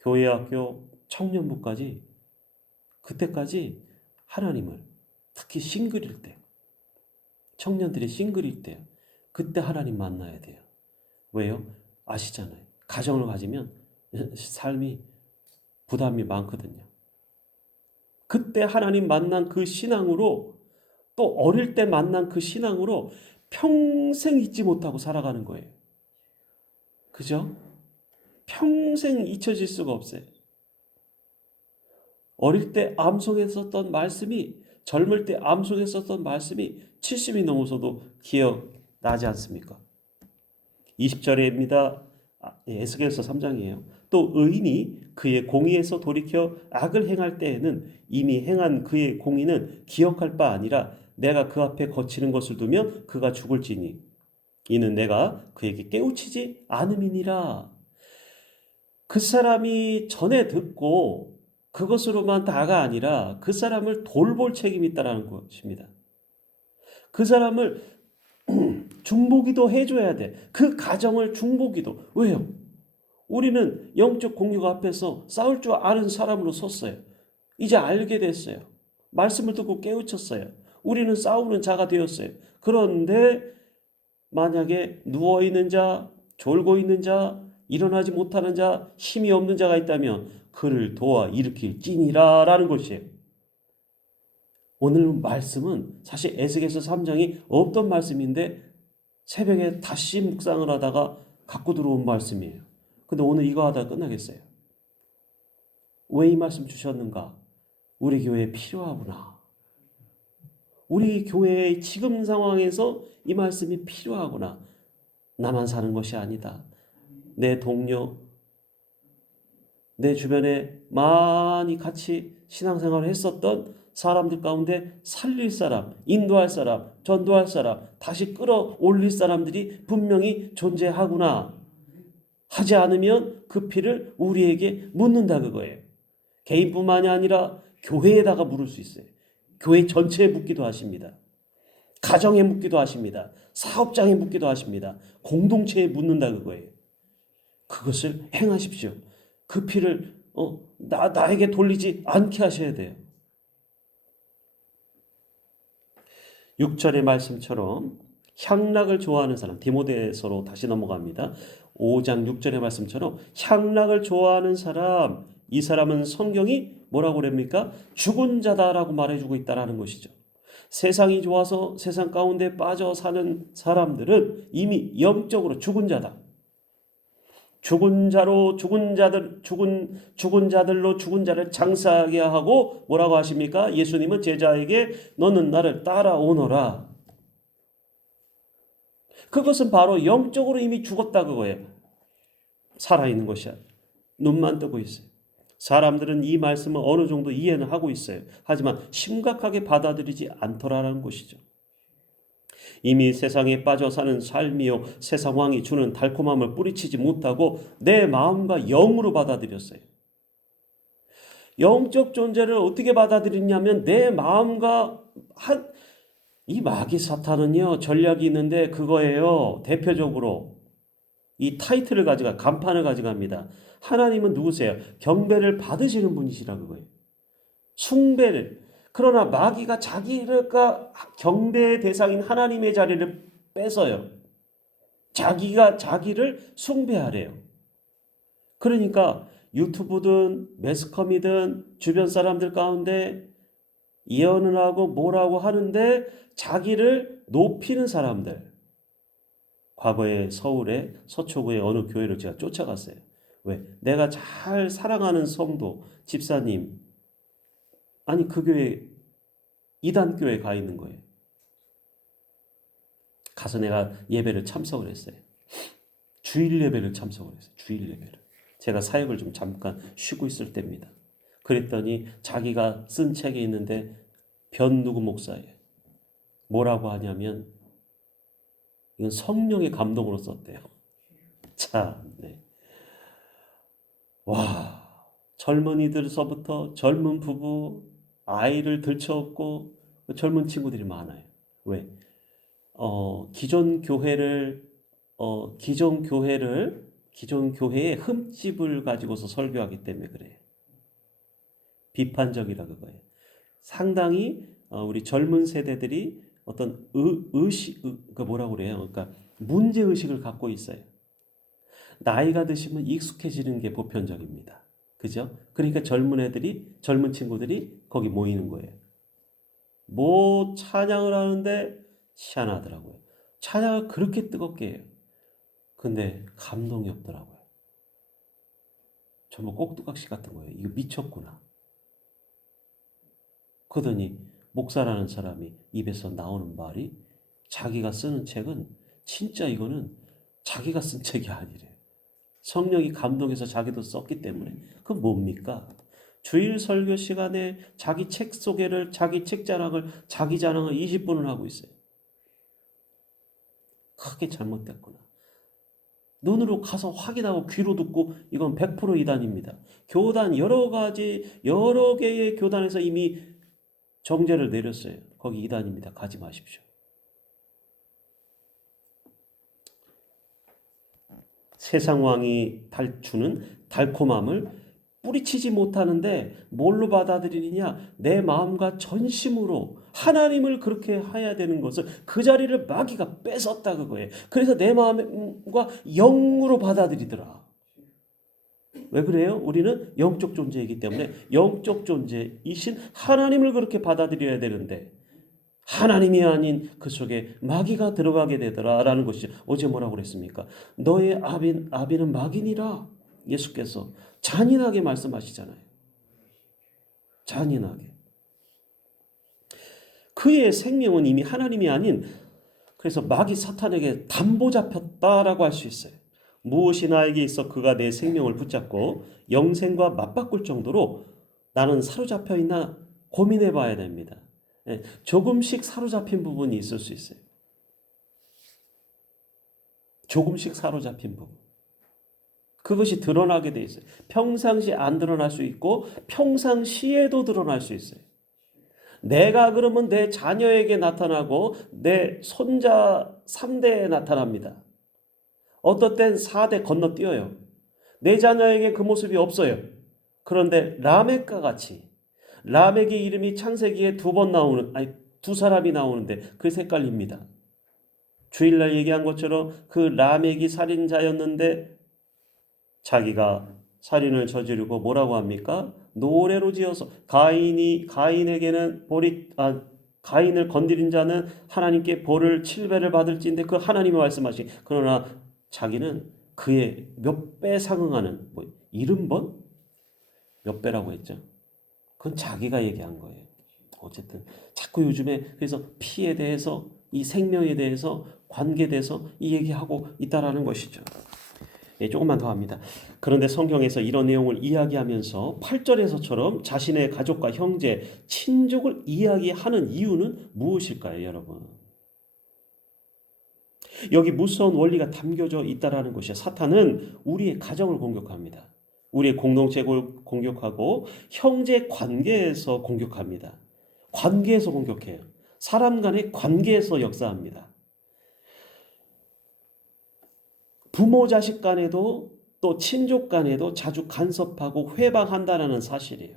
교회 학교 청년부까지 그때까지 하나님을 특히 싱글일 때 청년들이 싱글일 때 그때 하나님 만나야 돼요. 왜요? 아시잖아요. 가정을 가지면 삶이 부담이 많거든요. 그때 하나님 만난 그 신앙으로 또 어릴 때 만난 그 신앙으로 평생 잊지 못하고 살아가는 거예요. 그죠? 평생 잊혀질 수가 없어요. 어릴 때 암송했었던 말씀이, 젊을 때 암송했었던 말씀이 70이 넘어서도 기억나지 않습니까? 20절입니다. 에스겔서 3장이에요. 또 의인이 그의 공의에서 돌이켜 악을 행할 때에는 이미 행한 그의 공의는 기억할 바 아니라 내가 그 앞에 거치는 것을 두면 그가 죽을지니 이는 내가 그에게 깨우치지 않음이니라. 그 사람이 전에 듣고 그것으로만 다가 아니라 그 사람을 돌볼 책임이 있다는 것입니다. 그 사람을 중보기도 해줘야 돼. 그 가정을 중보기도. 왜요? 우리는 영적 공격 앞에서 싸울 줄 아는 사람으로 섰어요. 이제 알게 됐어요. 말씀을 듣고 깨우쳤어요. 우리는 싸우는 자가 되었어요. 그런데 만약에 누워있는 자, 졸고 있는 자, 일어나지 못하는 자, 힘이 없는 자가 있다면 그를 도와 일으킬지니라 라는 것이에요. 오늘 말씀은 사실 에스겔서 3장이 없던 말씀인데 새벽에 다시 묵상을 하다가 갖고 들어온 말씀이에요. 근데 오늘 이거 하다 끝나겠어요. 왜 이 말씀 주셨는가? 우리 교회에 필요하구나. 우리 교회의 지금 상황에서 이 말씀이 필요하구나. 나만 사는 것이 아니다. 내 동료, 내 주변에 많이 같이 신앙생활을 했었던 사람들 가운데 살릴 사람, 인도할 사람, 전도할 사람, 다시 끌어올릴 사람들이 분명히 존재하구나. 하지 않으면 그 피를 우리에게 묻는다 그거예요. 개인뿐만이 아니라 교회에다가 물을 수 있어요. 교회 전체에 묻기도 하십니다. 가정에 묻기도 하십니다. 사업장에 묻기도 하십니다. 공동체에 묻는다 그거예요. 그것을 행하십시오. 그 피를 나에게 돌리지 않게 하셔야 돼요. 6절의 말씀처럼 향락을 좋아하는 사람, 디모데서로 다시 넘어갑니다. 5장 6절의 말씀처럼 향락을 좋아하는 사람, 이 사람은 성경이 뭐라고 그럽니까? 죽은 자다라고 말해주고 있다라는 것이죠. 세상이 좋아서 세상 가운데 빠져 사는 사람들은 이미 영적으로 죽은 자다. 죽은 자들로 죽은 자를 장사하게 하고 뭐라고 하십니까? 예수님은 제자에게 너는 나를 따라오너라. 그것은 바로 영적으로 이미 죽었다 그거예요. 살아있는 것이 아니라 눈만 뜨고 있어요. 사람들은 이 말씀을 어느 정도 이해는 하고 있어요. 하지만 심각하게 받아들이지 않더라는 것이죠. 이미 세상에 빠져 사는 삶이요 세상 왕이 주는 달콤함을 뿌리치지 못하고 내 마음과 영으로 받아들였어요. 영적 존재를 어떻게 받아들이냐면 내 마음과 이 마귀 사탄은요 전략이 있는데 그거예요. 대표적으로 이 타이틀을 가져가 간판을 가져갑니다. 하나님은 누구세요? 경배를 받으시는 분이시라 그거예요. 숭배를. 그러나 마귀가 자기가 경배의 대상인 하나님의 자리를 뺏어요. 자기가 자기를 숭배하래요. 그러니까 유튜브든 매스컴이든 주변 사람들 가운데 예언을 하고 뭐라고 하는데 자기를 높이는 사람들. 과거에 서울의 서초구의 어느 교회를 제가 쫓아갔어요. 왜? 내가 잘 사랑하는 성도, 집사님, 아니 그 교회 이단교회 가 있는 거예요. 가서 내가 예배를 참석을 했어요. 주일 예배를 참석을 했어요. 주일 예배를. 제가 사역을 좀 잠깐 쉬고 있을 때입니다. 그랬더니 자기가 쓴 책에 있는데 변누구 목사예요. 뭐라고 하냐면 이건 성령의 감동으로 썼대요. 참, 네. 와, 젊은이들서부터 젊은 부부, 아이를 들쳐업고 젊은 친구들이 많아요. 왜? 기존 교회를 기존 교회의 흠집을 가지고서 설교하기 때문에 그래요. 비판적이라 그거예요. 상당히 우리 젊은 세대들이 어떤 그 뭐라고 그래요? 그러니까 문제 의식을 갖고 있어요. 나이가 드시면 익숙해지는 게 보편적입니다. 그죠? 그러니까 젊은 친구들이 거기 모이는 거예요. 뭐 찬양을 하는데 희한하더라고요. 찬양을 그렇게 뜨겁게 해요. 근데 감동이 없더라고요. 정말 꼭두각시 같은 거예요. 이거 미쳤구나. 그러더니 목사라는 사람이 입에서 나오는 말이 자기가 쓰는 책은 진짜 이거는 자기가 쓴 책이 아니래. 성령이 감동해서 자기도 썼기 때문에. 그건 뭡니까? 주일 설교 시간에 자기 책 소개를, 자기 책 자랑을, 자기 자랑을 20분을 하고 있어요. 크게 잘못됐구나. 눈으로 가서 확인하고 귀로 듣고 이건 100% 이단입니다. 교단 여러 개의 교단에서 이미 정죄를 내렸어요. 거기 이단입니다. 가지 마십시오. 세상 왕이 주는 달콤함을 뿌리치지 못하는데 뭘로 받아들이느냐? 내 마음과 전심으로 하나님을 그렇게 해야 되는 것을 그 자리를 마귀가 뺏었다 그거예요. 그래서 내 마음과 영으로 받아들이더라. 왜 그래요? 우리는 영적 존재이기 때문에 영적 존재이신 하나님을 그렇게 받아들여야 되는데 하나님이 아닌 그 속에 마귀가 들어가게 되더라라는 것이죠. 어제 뭐라고 그랬습니까? 너의 아비는 마귀니라. 예수께서 잔인하게 말씀하시잖아요. 잔인하게. 그의 생명은 이미 하나님이 아닌, 그래서 마귀 사탄에게 담보 잡혔다라고 할 수 있어요. 무엇이 나에게 있어 그가 내 생명을 붙잡고 영생과 맞바꿀 정도로 나는 사로잡혀 있나 고민해 봐야 됩니다. 조금씩 사로잡힌 부분이 있을 수 있어요. 조금씩 사로잡힌 부분. 그것이 드러나게 돼 있어요. 평상시 안 드러날 수 있고 평상시에도 드러날 수 있어요. 내가 그러면 내 자녀에게 나타나고 내 손자 3대에 나타납니다. 어떨 땐 4대 건너뛰어요. 내 자녀에게 그 모습이 없어요. 그런데 라멕과 같이 라멕의 이름이 창세기에 두 사람이 나오는데 그래서 헷갈립니다. 주일날 얘기한 것처럼 그 라멕이 살인자였는데 자기가 살인을 저지르고 뭐라고 합니까? 노래로 지어서 가인에게는 가인을 건드린 자는 하나님께 벌을 7배를 받을지인데 그 하나님이 말씀하신, 그러나 자기는 그의 몇 배 상응하는 70번? 몇 배라고 했죠? 그건 자기가 얘기한 거예요. 어쨌든 자꾸 요즘에 그래서 피에 대해서, 이 생명에 대해서, 관계에 대해서 이 얘기하고 있다라는 것이죠. 조금만 더 합니다. 그런데 성경에서 이런 내용을 이야기하면서 8절에서처럼 자신의 가족과 형제, 친족을 이야기하는 이유는 무엇일까요, 여러분? 여기 무서운 원리가 담겨져 있다라는 것이에요. 사탄은 우리의 가정을 공격합니다. 우리의 공동체를 공격하고 형제 관계에서 공격합니다. 관계에서 공격해요. 사람 간의 관계에서 역사합니다. 부모 자식 간에도 또 친족 간에도 자주 간섭하고 회방한다는 사실이에요.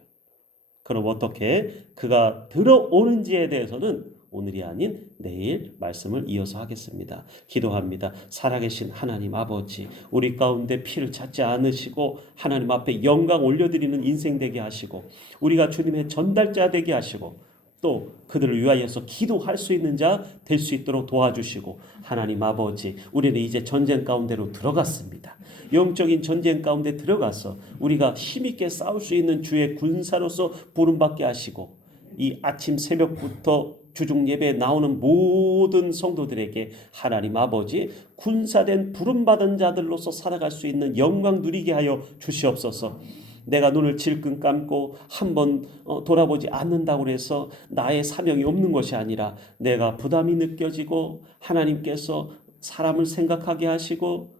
그럼 어떻게 그가 들어오는지에 대해서는 오늘이 아닌 내일 말씀을 이어서 하겠습니다. 기도합니다. 살아계신 하나님 아버지, 우리 가운데 피를 찾지 않으시고 하나님 앞에 영광 올려드리는 인생 되게 하시고 우리가 주님의 전달자 되게 하시고 또 그들을 위하여서 기도할 수 있는 자 될 수 있도록 도와주시고, 하나님 아버지, 우리는 이제 전쟁 가운데로 들어갔습니다. 영적인 전쟁 가운데 들어가서 우리가 힘있게 싸울 수 있는 주의 군사로서 부름받게 하시고, 이 아침 새벽부터 주중 예배에 나오는 모든 성도들에게 하나님 아버지 군사된 부름받은 자들로서 살아갈 수 있는 영광 누리게 하여 주시옵소서. 내가 눈을 질끈 감고 한번 돌아보지 않는다고 해서 나의 사명이 없는 것이 아니라 내가 부담이 느껴지고 하나님께서 사람을 생각하게 하시고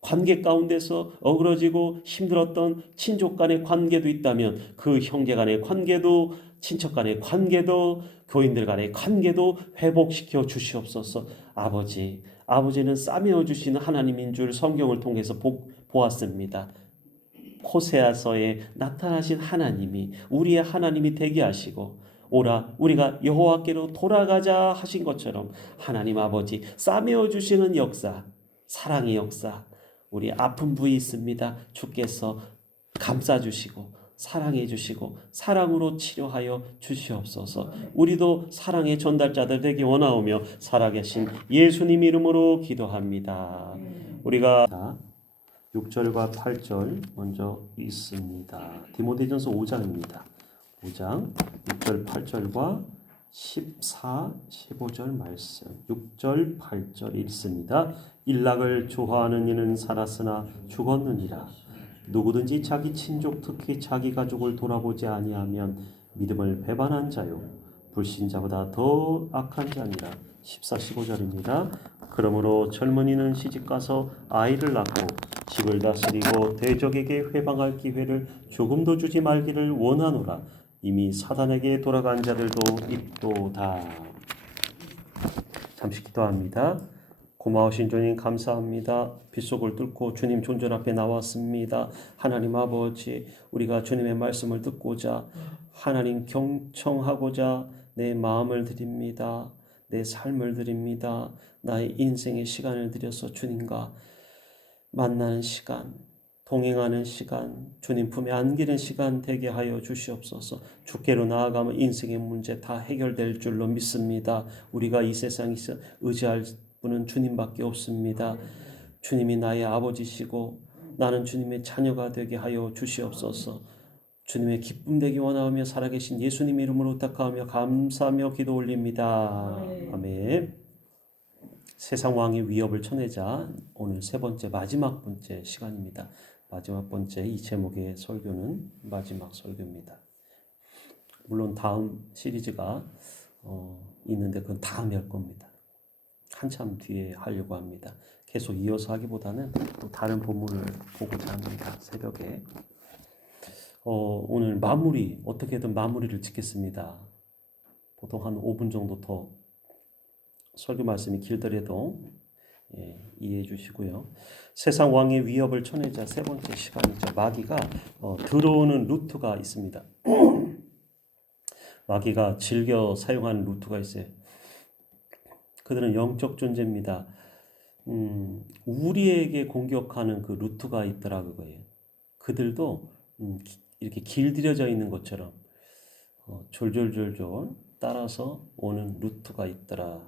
관계 가운데서 어그러지고 힘들었던 친족 간의 관계도 있다면 그 형제 간의 관계도, 친척 간의 관계도, 교인들 간의 관계도 회복시켜 주시옵소서. 아버지는 싸매어 주시는 하나님인 줄 성경을 통해서 보았습니다. 호세아서에 나타나신 하나님이 우리의 하나님이 되게 하시고, 오라 우리가 여호와께로 돌아가자 하신 것처럼 하나님 아버지 싸매어 주시는 역사, 사랑의 역사, 우리 아픈 부위 있습니다. 주께서 감싸주시고 사랑해 주시고 사랑으로 치료하여 주시옵소서. 우리도 사랑의 전달자들 되기 원하오며 살아계신 예수님 이름으로 기도합니다. 우리가 6절과 8절 먼저 있습니다. 디모데전서 5장입니다. 5장 6절 8절과 14, 15절 말씀. 6절 8절 읽습니다. 일락을 좋아하는 이는 살았으나 죽었느니라. 누구든지 자기 친족 특히 자기 가족을 돌아보지 아니하면 믿음을 배반한 자요 불신자보다 더 악한 자니라. 14, 15절입니다. 그러므로 젊은이는 시집가서 아이를 낳고 집을 다스리고 대적에게 회방할 기회를 조금도 주지 말기를 원하노라. 이미 사단에게 돌아간 자들도 있도다. 잠시 기도합니다. 고마우신 주님 감사합니다. 빗속을 뚫고 주님 존전 앞에 나왔습니다. 하나님 아버지, 우리가 주님의 말씀을 듣고자 하나님 경청하고자 내 마음을 드립니다. 내 삶을 드립니다. 나의 인생의 시간을 들여서 주님과 만나는 시간, 동행하는 시간, 주님 품에 안기는 시간 되게 하여 주시옵소서. 주께로 나아가면 인생의 문제 다 해결될 줄로 믿습니다. 우리가 이 세상에서 의지할 분은 주님밖에 없습니다. 주님이 나의 아버지시고 나는 주님의 자녀가 되게 하여 주시옵소서. 주님의 기쁨 되기 원하며 살아계신 예수님 이름으로 부탁하며 감사하며 기도 올립니다. 아멘. 세상 왕의 위협을 쳐내자. 오늘 세 번째 마지막 번째 시간입니다. 마지막 번째 이 제목의 설교는 마지막 설교입니다. 물론 다음 시리즈가 있는데 그건 다음에 할 겁니다. 한참 뒤에 하려고 합니다. 계속 이어서 하기보다는 또 다른 본문을 보고자 합니다. 새벽에. 오늘 마무리, 어떻게든 마무리를 짓겠습니다. 보통 한 5분 정도 더 설교 말씀이 길더라도 이해해 주시고요. 세상 왕의 위협을 쳐내자 세 번째 시간이죠. 마귀가 들어오는 루트가 있습니다. 마귀가 즐겨 사용하는 루트가 있어요. 그들은 영적 존재입니다. 우리에게 공격하는 그 루트가 있더라 그거예요. 그들도 이렇게 길들여져 있는 것처럼 졸졸졸졸 따라서 오는 루트가 있더라.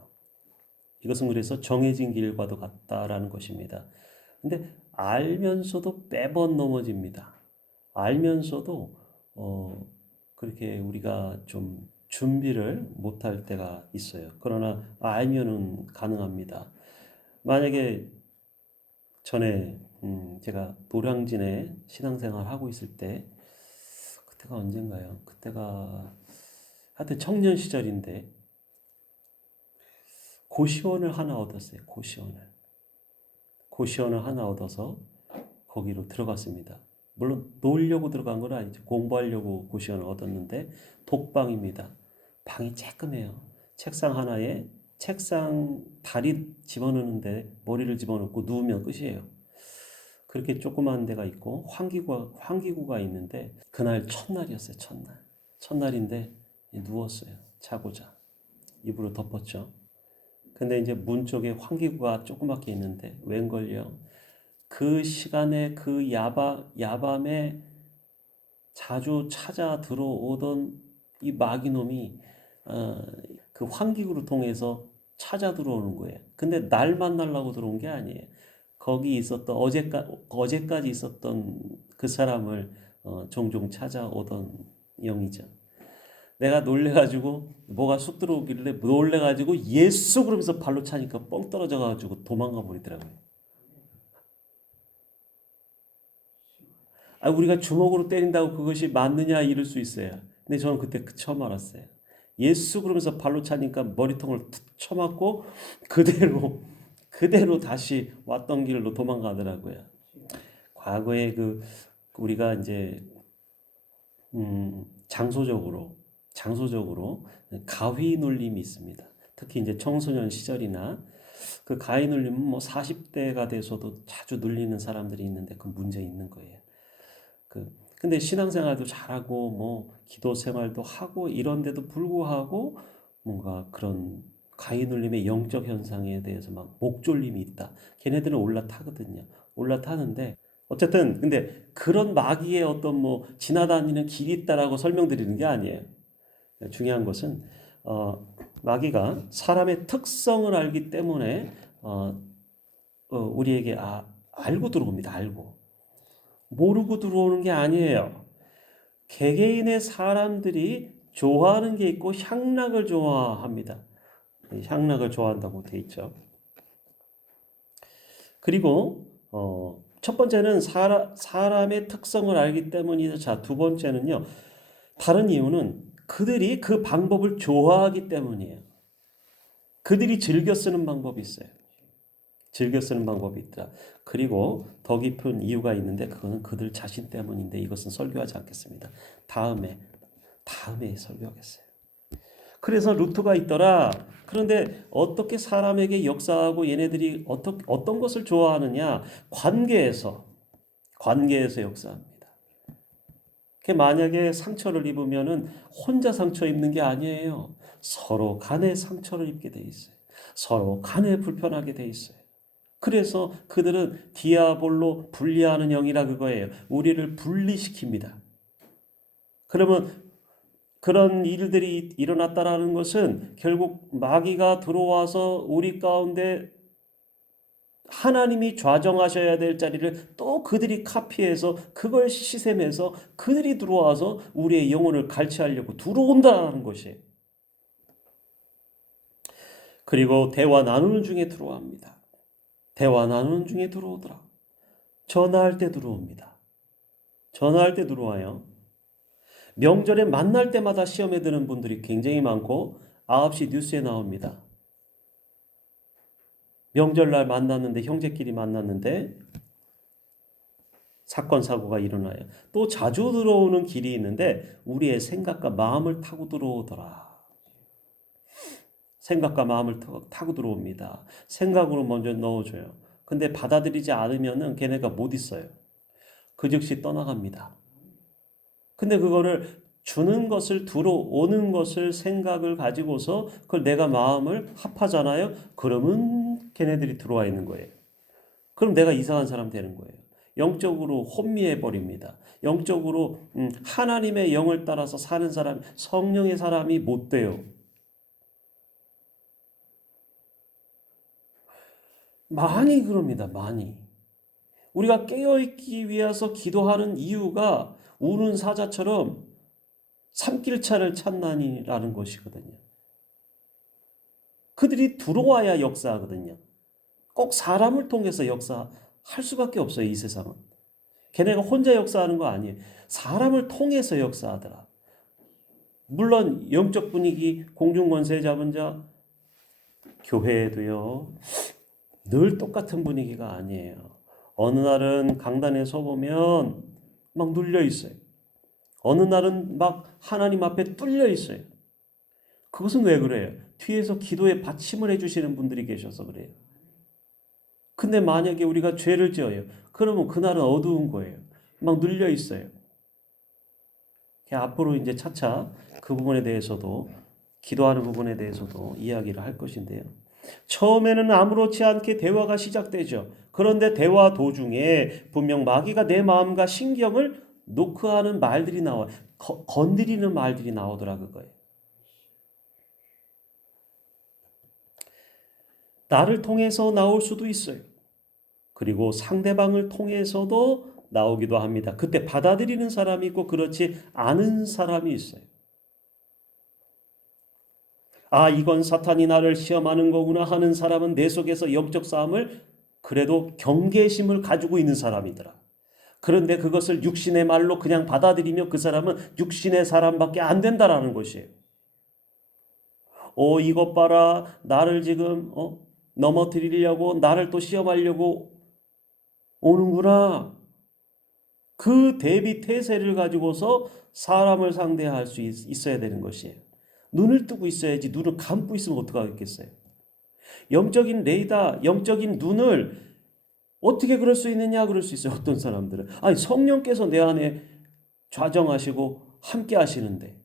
이것은 그래서 정해진 길과도 같다라는 것입니다. 근데 알면서도 매번 넘어집니다. 알면서도 그렇게 우리가 좀 준비를 못할 때가 있어요. 그러나 알면은 가능합니다. 만약에 전에 제가 노량진에 신앙생활 하고 있을 때 그때가 언젠가요? 그때가 하여튼 청년 시절인데 고시원을 하나 얻었어요. 고시원을 하나 얻어서 거기로 들어갔습니다. 물론 놀려고 들어간 건 아니죠. 공부하려고 고시원을 얻었는데 독방입니다. 방이 쬐끔해요. 책상 하나에 책상 다리 집어넣는데 머리를 집어넣고 누우면 끝이에요. 그렇게 조그만 데가 있고 환기구가 있는데 그날 첫날이었어요. 첫날인데 누웠어요. 자고자. 이불을 덮었죠. 근데 이제 문 쪽에 환기구가 조그맣게 있는데 웬걸요? 그 시간에 그 야밤에 자주 찾아 들어오던 이 마귀놈이 그 환기구를 통해서 찾아 들어오는 거예요. 근데 날 만나려고 들어온 게 아니에요. 거기 있었던 어제까지 있었던 그 사람을 종종 찾아오던 영이죠. 내가 놀래가지고 뭐가 쑥 들어오길래 놀래가지고 예수 그러면서 발로 차니까 뻥 떨어져가지고 도망가 버리더라고요. 우리가 주먹으로 때린다고 그것이 맞느냐 이럴 수 있어요. 근데 저는 그때 처음 알았어요. 예수 그러면서 발로 차니까 머리통을 툭 쳐맞고 그대로 다시 왔던 길로 도망가더라고요. 과거에 우리가 이제 장소적으로 가위 눌림이 있습니다. 특히 이제 청소년 시절이나 그 가위 눌림은 뭐 40대가 돼서도 자주 눌리는 사람들이 있는데 그 문제 있는 거예요. 근데 신앙생활도 잘하고 뭐 기도 생활도 하고 이런데도 불구하고 뭔가 그런 가위 눌림의 영적 현상에 대해서 막 목졸림이 있다. 걔네들은 올라타거든요. 올라타는데 어쨌든 근데 그런 마귀의 어떤 뭐 지나다니는 길이 있다라고 설명드리는 게 아니에요. 중요한 것은 마귀가 사람의 특성을 알기 때문에 우리에게 알고 들어옵니다. 알고 모르고 들어오는 게 아니에요. 개개인의 사람들이 좋아하는 게 있고 향락을 좋아합니다. 향락을 좋아한다고 돼 있죠. 그리고 첫 번째는 사람의 특성을 알기 때문이죠. 자, 두 번째는요. 다른 이유는 그들이 그 방법을 좋아하기 때문이에요. 그들이 즐겨 쓰는 방법이 있어요. 즐겨 쓰는 방법이 있더라. 그리고 더 깊은 이유가 있는데 그거는 그들 자신 때문인데 이것은 설교하지 않겠습니다. 다음에 설교하겠어요. 그래서 루트가 있더라. 그런데 어떻게 사람에게 역사하고 얘네들이 어떤 것을 좋아하느냐? 관계에서 역사합니다. 만약에 상처를 입으면은 혼자 상처 입는 게 아니에요. 서로 간에 상처를 입게 돼 있어요. 서로 간에 불편하게 돼 있어요. 그래서 그들은 디아볼로 분리하는 영이라 그거예요. 우리를 분리시킵니다. 그러면 그런 일들이 일어났다라는 것은 결국 마귀가 들어와서 우리 가운데 하나님이 좌정하셔야 될 자리를 또 그들이 카피해서 그걸 시샘해서 그들이 들어와서 우리의 영혼을 갈취하려고 들어온다는 것이에요. 그리고 대화 나누는 중에 들어옵니다. 대화 나누는 중에 들어오더라. 전화할 때 들어옵니다. 전화할 때 들어와요. 명절에 만날 때마다 시험에 드는 분들이 굉장히 많고 9시 뉴스에 나옵니다. 명절날 만났는데 형제끼리 만났는데 사건 사고가 일어나요. 또 자주 들어오는 길이 있는데 우리의 생각과 마음을 타고 들어오더라. 생각과 마음을 타고 들어옵니다. 생각으로 먼저 넣어줘요. 근데 받아들이지 않으면은 걔네가 못 있어요. 그 즉시 떠나갑니다. 근데 그거를 주는 것을 들어오는 것을 생각을 가지고서 그걸 내가 마음을 합하잖아요. 그러면 걔네들이 들어와 있는 거예요. 그럼 내가 이상한 사람 되는 거예요. 영적으로 혼미해 버립니다. 영적으로 하나님의 영을 따라서 사는 사람, 성령의 사람이 못 돼요. 많이 그럽니다. 많이. 우리가 깨어있기 위해서 기도하는 이유가 우는 사자처럼 삼킬차를 찾나니라는 것이거든요. 그들이 들어와야 역사하거든요. 꼭 사람을 통해서 역사할 수밖에 없어요. 이 세상은. 걔네가 혼자 역사하는 거 아니에요. 사람을 통해서 역사하더라. 물론 영적 분위기 공중권세 잡은 자 교회에도요. 늘 똑같은 분위기가 아니에요. 어느 날은 강단에 서보면 막 눌려 있어요. 어느 날은 막 하나님 앞에 뚫려 있어요. 그것은 왜 그래요? 뒤에서 기도에 받침을 해주시는 분들이 계셔서 그래요. 근데 만약에 우리가 죄를 지어요. 그러면 그날은 어두운 거예요. 막 눌려 있어요. 앞으로 이제 차차 그 부분에 대해서도 기도하는 부분에 대해서도 이야기를 할 것인데요. 처음에는 아무렇지 않게 대화가 시작되죠. 그런데 대화 도중에 분명 마귀가 내 마음과 신경을 노크하는 말들이 나와요. 건드리는 말들이 나오더라 그거예요. 나를 통해서 나올 수도 있어요. 그리고 상대방을 통해서도 나오기도 합니다. 그때 받아들이는 사람이 있고 그렇지 않은 사람이 있어요. 아, 이건 사탄이 나를 시험하는 거구나 하는 사람은 내 속에서 영적 싸움을 그래도 경계심을 가지고 있는 사람이더라. 그런데 그것을 육신의 말로 그냥 받아들이며 그 사람은 육신의 사람밖에 안 된다라는 것이에요. 이것 봐라. 나를 지금 넘어뜨리려고 나를 또 시험하려고 오는구나. 그 대비 태세를 가지고서 사람을 상대할 수 있어야 되는 것이에요. 눈을 뜨고 있어야지 눈을 감고 있으면 어떡하겠어요. 영적인 레이더, 영적인 눈을 어떻게 그럴 수 있느냐 그럴 수 있어요. 어떤 사람들은. 아니 성령께서 내 안에 좌정하시고 함께 하시는데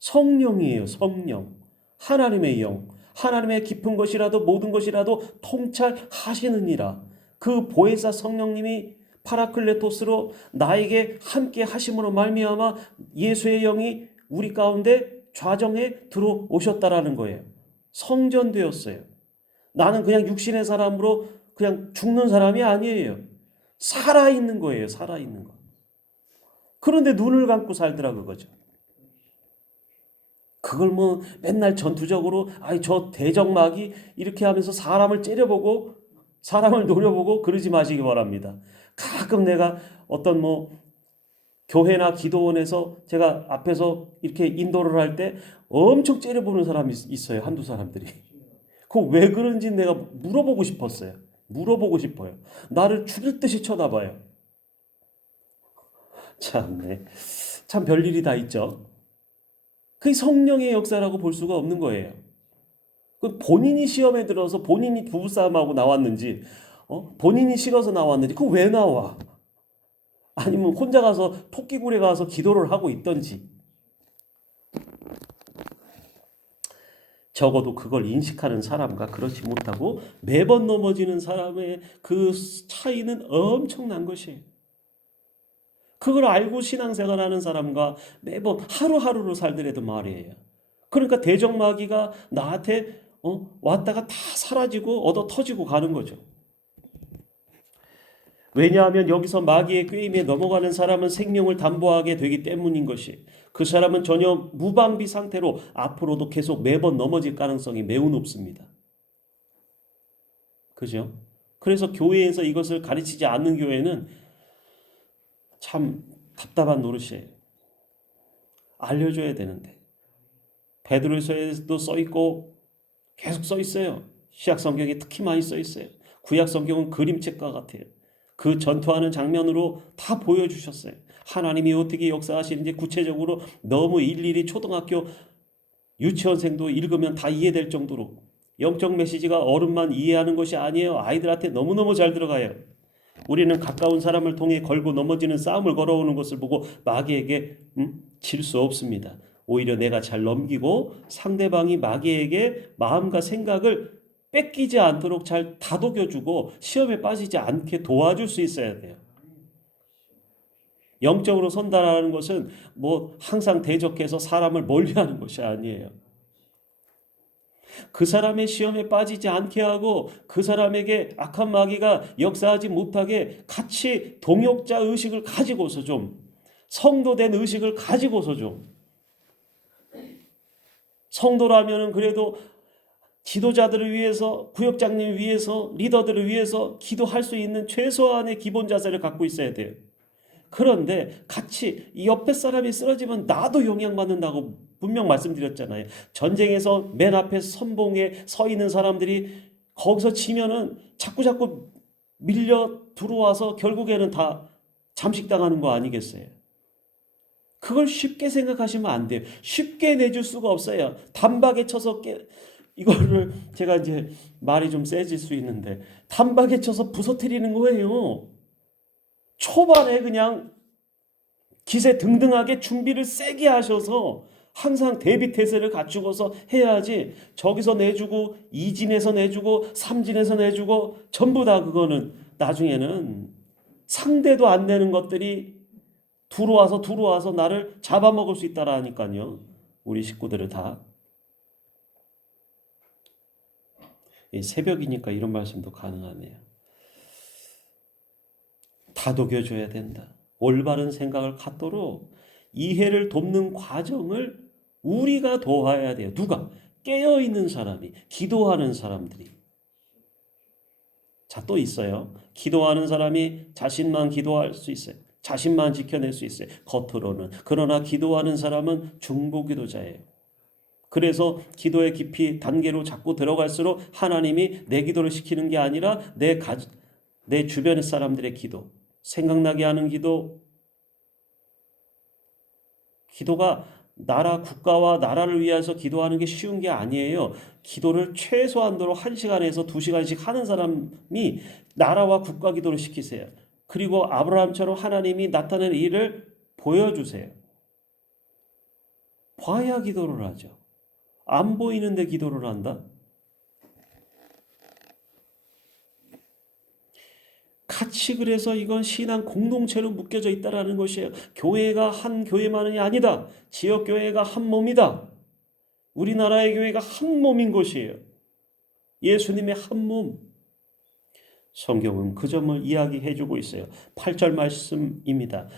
성령이에요. 성령. 하나님의 영. 하나님의 깊은 것이라도 모든 것이라도 통찰하시느니라. 그 보혜사 성령님이 파라클레토스로 나에게 함께 하심으로 말미암아 예수의 영이 우리 가운데 좌정에 들어오셨다라는 거예요. 성전되었어요. 나는 그냥 육신의 사람으로 그냥 죽는 사람이 아니에요. 살아있는 거예요. 살아있는 거. 그런데 눈을 감고 살더라 그거죠. 그걸 뭐 맨날 전투적으로 아이 저 대적마귀 이렇게 하면서 사람을 째려보고 사람을 노려보고 그러지 마시기 바랍니다. 가끔 내가 어떤 뭐 교회나 기도원에서 제가 앞에서 이렇게 인도를 할 때 엄청 째려보는 사람이 있어요. 한두 사람들이. 그 왜 그런지 내가 물어보고 싶었어요. 물어보고 싶어요. 나를 죽일 듯이 쳐다봐요. 참네. 참 별일이 다 있죠. 그게 성령의 역사라고 볼 수가 없는 거예요. 그 본인이 시험에 들어서 본인이 부부싸움하고 나왔는지, 본인이 싫어서 나왔는지, 그거 왜 나와? 아니면 혼자 가서 토끼굴에 가서 기도를 하고 있던지. 적어도 그걸 인식하는 사람과 그렇지 못하고 매번 넘어지는 사람의 그 차이는 엄청난 것이에요. 그걸 알고 신앙생활하는 사람과 매번 하루하루로 살더라도 말이에요. 그러니까 대적마귀가 나한테 왔다가 다 사라지고 얻어 터지고 가는 거죠. 왜냐하면 여기서 마귀의 꾀임에 넘어가는 사람은 생명을 담보하게 되기 때문인 것이, 그 사람은 전혀 무방비 상태로 앞으로도 계속 매번 넘어질 가능성이 매우 높습니다. 그죠? 그래서 교회에서 이것을 가르치지 않는 교회는 참 답답한 노릇이에요. 알려줘야 되는데. 베드로서에도 써 있고 계속 써 있어요. 신약 성경에 특히 많이 써 있어요. 구약 성경은 그림책과 같아요. 그 전투하는 장면으로 다 보여주셨어요. 하나님이 어떻게 역사하시는지 구체적으로 너무 일일이 초등학교 유치원생도 읽으면 다 이해될 정도로, 영적 메시지가 어른만 이해하는 것이 아니에요. 아이들한테 너무너무 잘 들어가요. 우리는 가까운 사람을 통해 걸고 넘어지는 싸움을 걸어오는 것을 보고 마귀에게 질 수 없습니다. 오히려 내가 잘 넘기고 상대방이 마귀에게 마음과 생각을 뺏기지 않도록 잘 다독여주고 시험에 빠지지 않게 도와줄 수 있어야 돼요. 영적으로 선다라는 것은 뭐 항상 대적해서 사람을 멀리하는 것이 아니에요. 그 사람의 시험에 빠지지 않게 하고 그 사람에게 악한 마귀가 역사하지 못하게 같이 동역자 의식을 가지고서 좀, 성도된 의식을 가지고서 좀, 성도라면은 그래도 지도자들을 위해서, 구역장님 위해서, 리더들을 위해서 기도할 수 있는 최소한의 기본 자세를 갖고 있어야 돼요. 그런데 같이 이 옆에 사람이 쓰러지면 나도 영향받는다고 분명 말씀드렸잖아요. 전쟁에서 맨 앞에 선봉에 서 있는 사람들이 거기서 지면은 자꾸자꾸 밀려 들어와서 결국에는 다 잠식당하는 거 아니겠어요? 그걸 쉽게 생각하시면 안 돼요. 쉽게 내줄 수가 없어요. 단박에 쳐서 이거를 제가 이제 말이 좀 세질 수 있는데 단박에 쳐서 부서뜨리는 거예요. 초반에 그냥 기세 등등하게 준비를 세게 하셔서 항상 대비 태세를 갖추고서 해야지, 저기서 내주고 2진에서 내주고 3진에서 내주고 전부 다 그거는 나중에는 상대도 안 되는 것들이 들어와서 나를 잡아먹을 수 있다라니까요. 우리 식구들을 다. 새벽이니까 이런 말씀도 가능하네요. 다독여줘야 된다. 올바른 생각을 갖도록 이해를 돕는 과정을 우리가 도와야 돼요. 누가? 깨어있는 사람이, 기도하는 사람들이. 자, 또 있어요. 기도하는 사람이 자신만 기도할 수 있어요. 자신만 지켜낼 수 있어요. 겉으로는. 그러나 기도하는 사람은 중보기도자예요. 그래서 기도의 깊이 단계로 자꾸 들어갈수록 하나님이 내 기도를 시키는 게 아니라 내 주변의 사람들의 기도, 생각나게 하는 기도가 나라, 국가와 나라를 위해서 기도하는 게 쉬운 게 아니에요. 기도를 최소한도로 1시간에서 2시간씩 하는 사람이 나라와 국가 기도를 시키세요. 그리고 아브라함처럼 하나님이 나타낸 일을 보여주세요. 봐야 기도를 하죠. 안 보이는데 기도를 한다? 같이, 그래서 이건 신앙 공동체로 묶여져 있다는 것이에요. 교회가 한 교회만이 아니다. 지역교회가 한 몸이다. 우리나라의 교회가 한 몸인 것이에요. 예수님의 한 몸. 성경은 그 점을 이야기해주고 있어요. 8절 말씀입니다.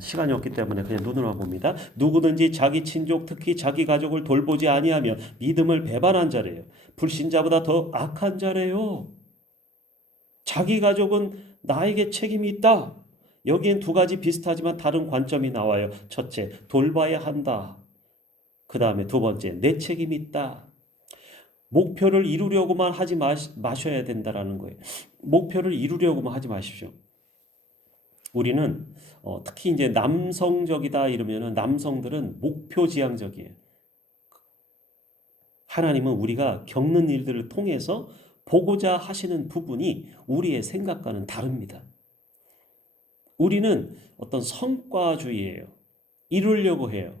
시간이 없기 때문에 그냥 눈으로만 봅니다. 누구든지 자기 친족 특히 자기 가족을 돌보지 아니하며 믿음을 배반한 자래요. 불신자보다 더 악한 자래요. 자기 가족은 나에게 책임이 있다. 여기엔 두 가지 비슷하지만 다른 관점이 나와요. 첫째, 돌봐야 한다. 그 다음에 두 번째, 내 책임이 있다. 목표를 이루려고만 하지 마셔야 된다라는 거예요. 목표를 이루려고만 하지 마십시오. 우리는 특히 이제 남성적이다 이러면은 남성들은 목표 지향적이에요. 하나님은 우리가 겪는 일들을 통해서 보고자 하시는 부분이 우리의 생각과는 다릅니다. 우리는 어떤 성과주의예요. 이루려고 해요.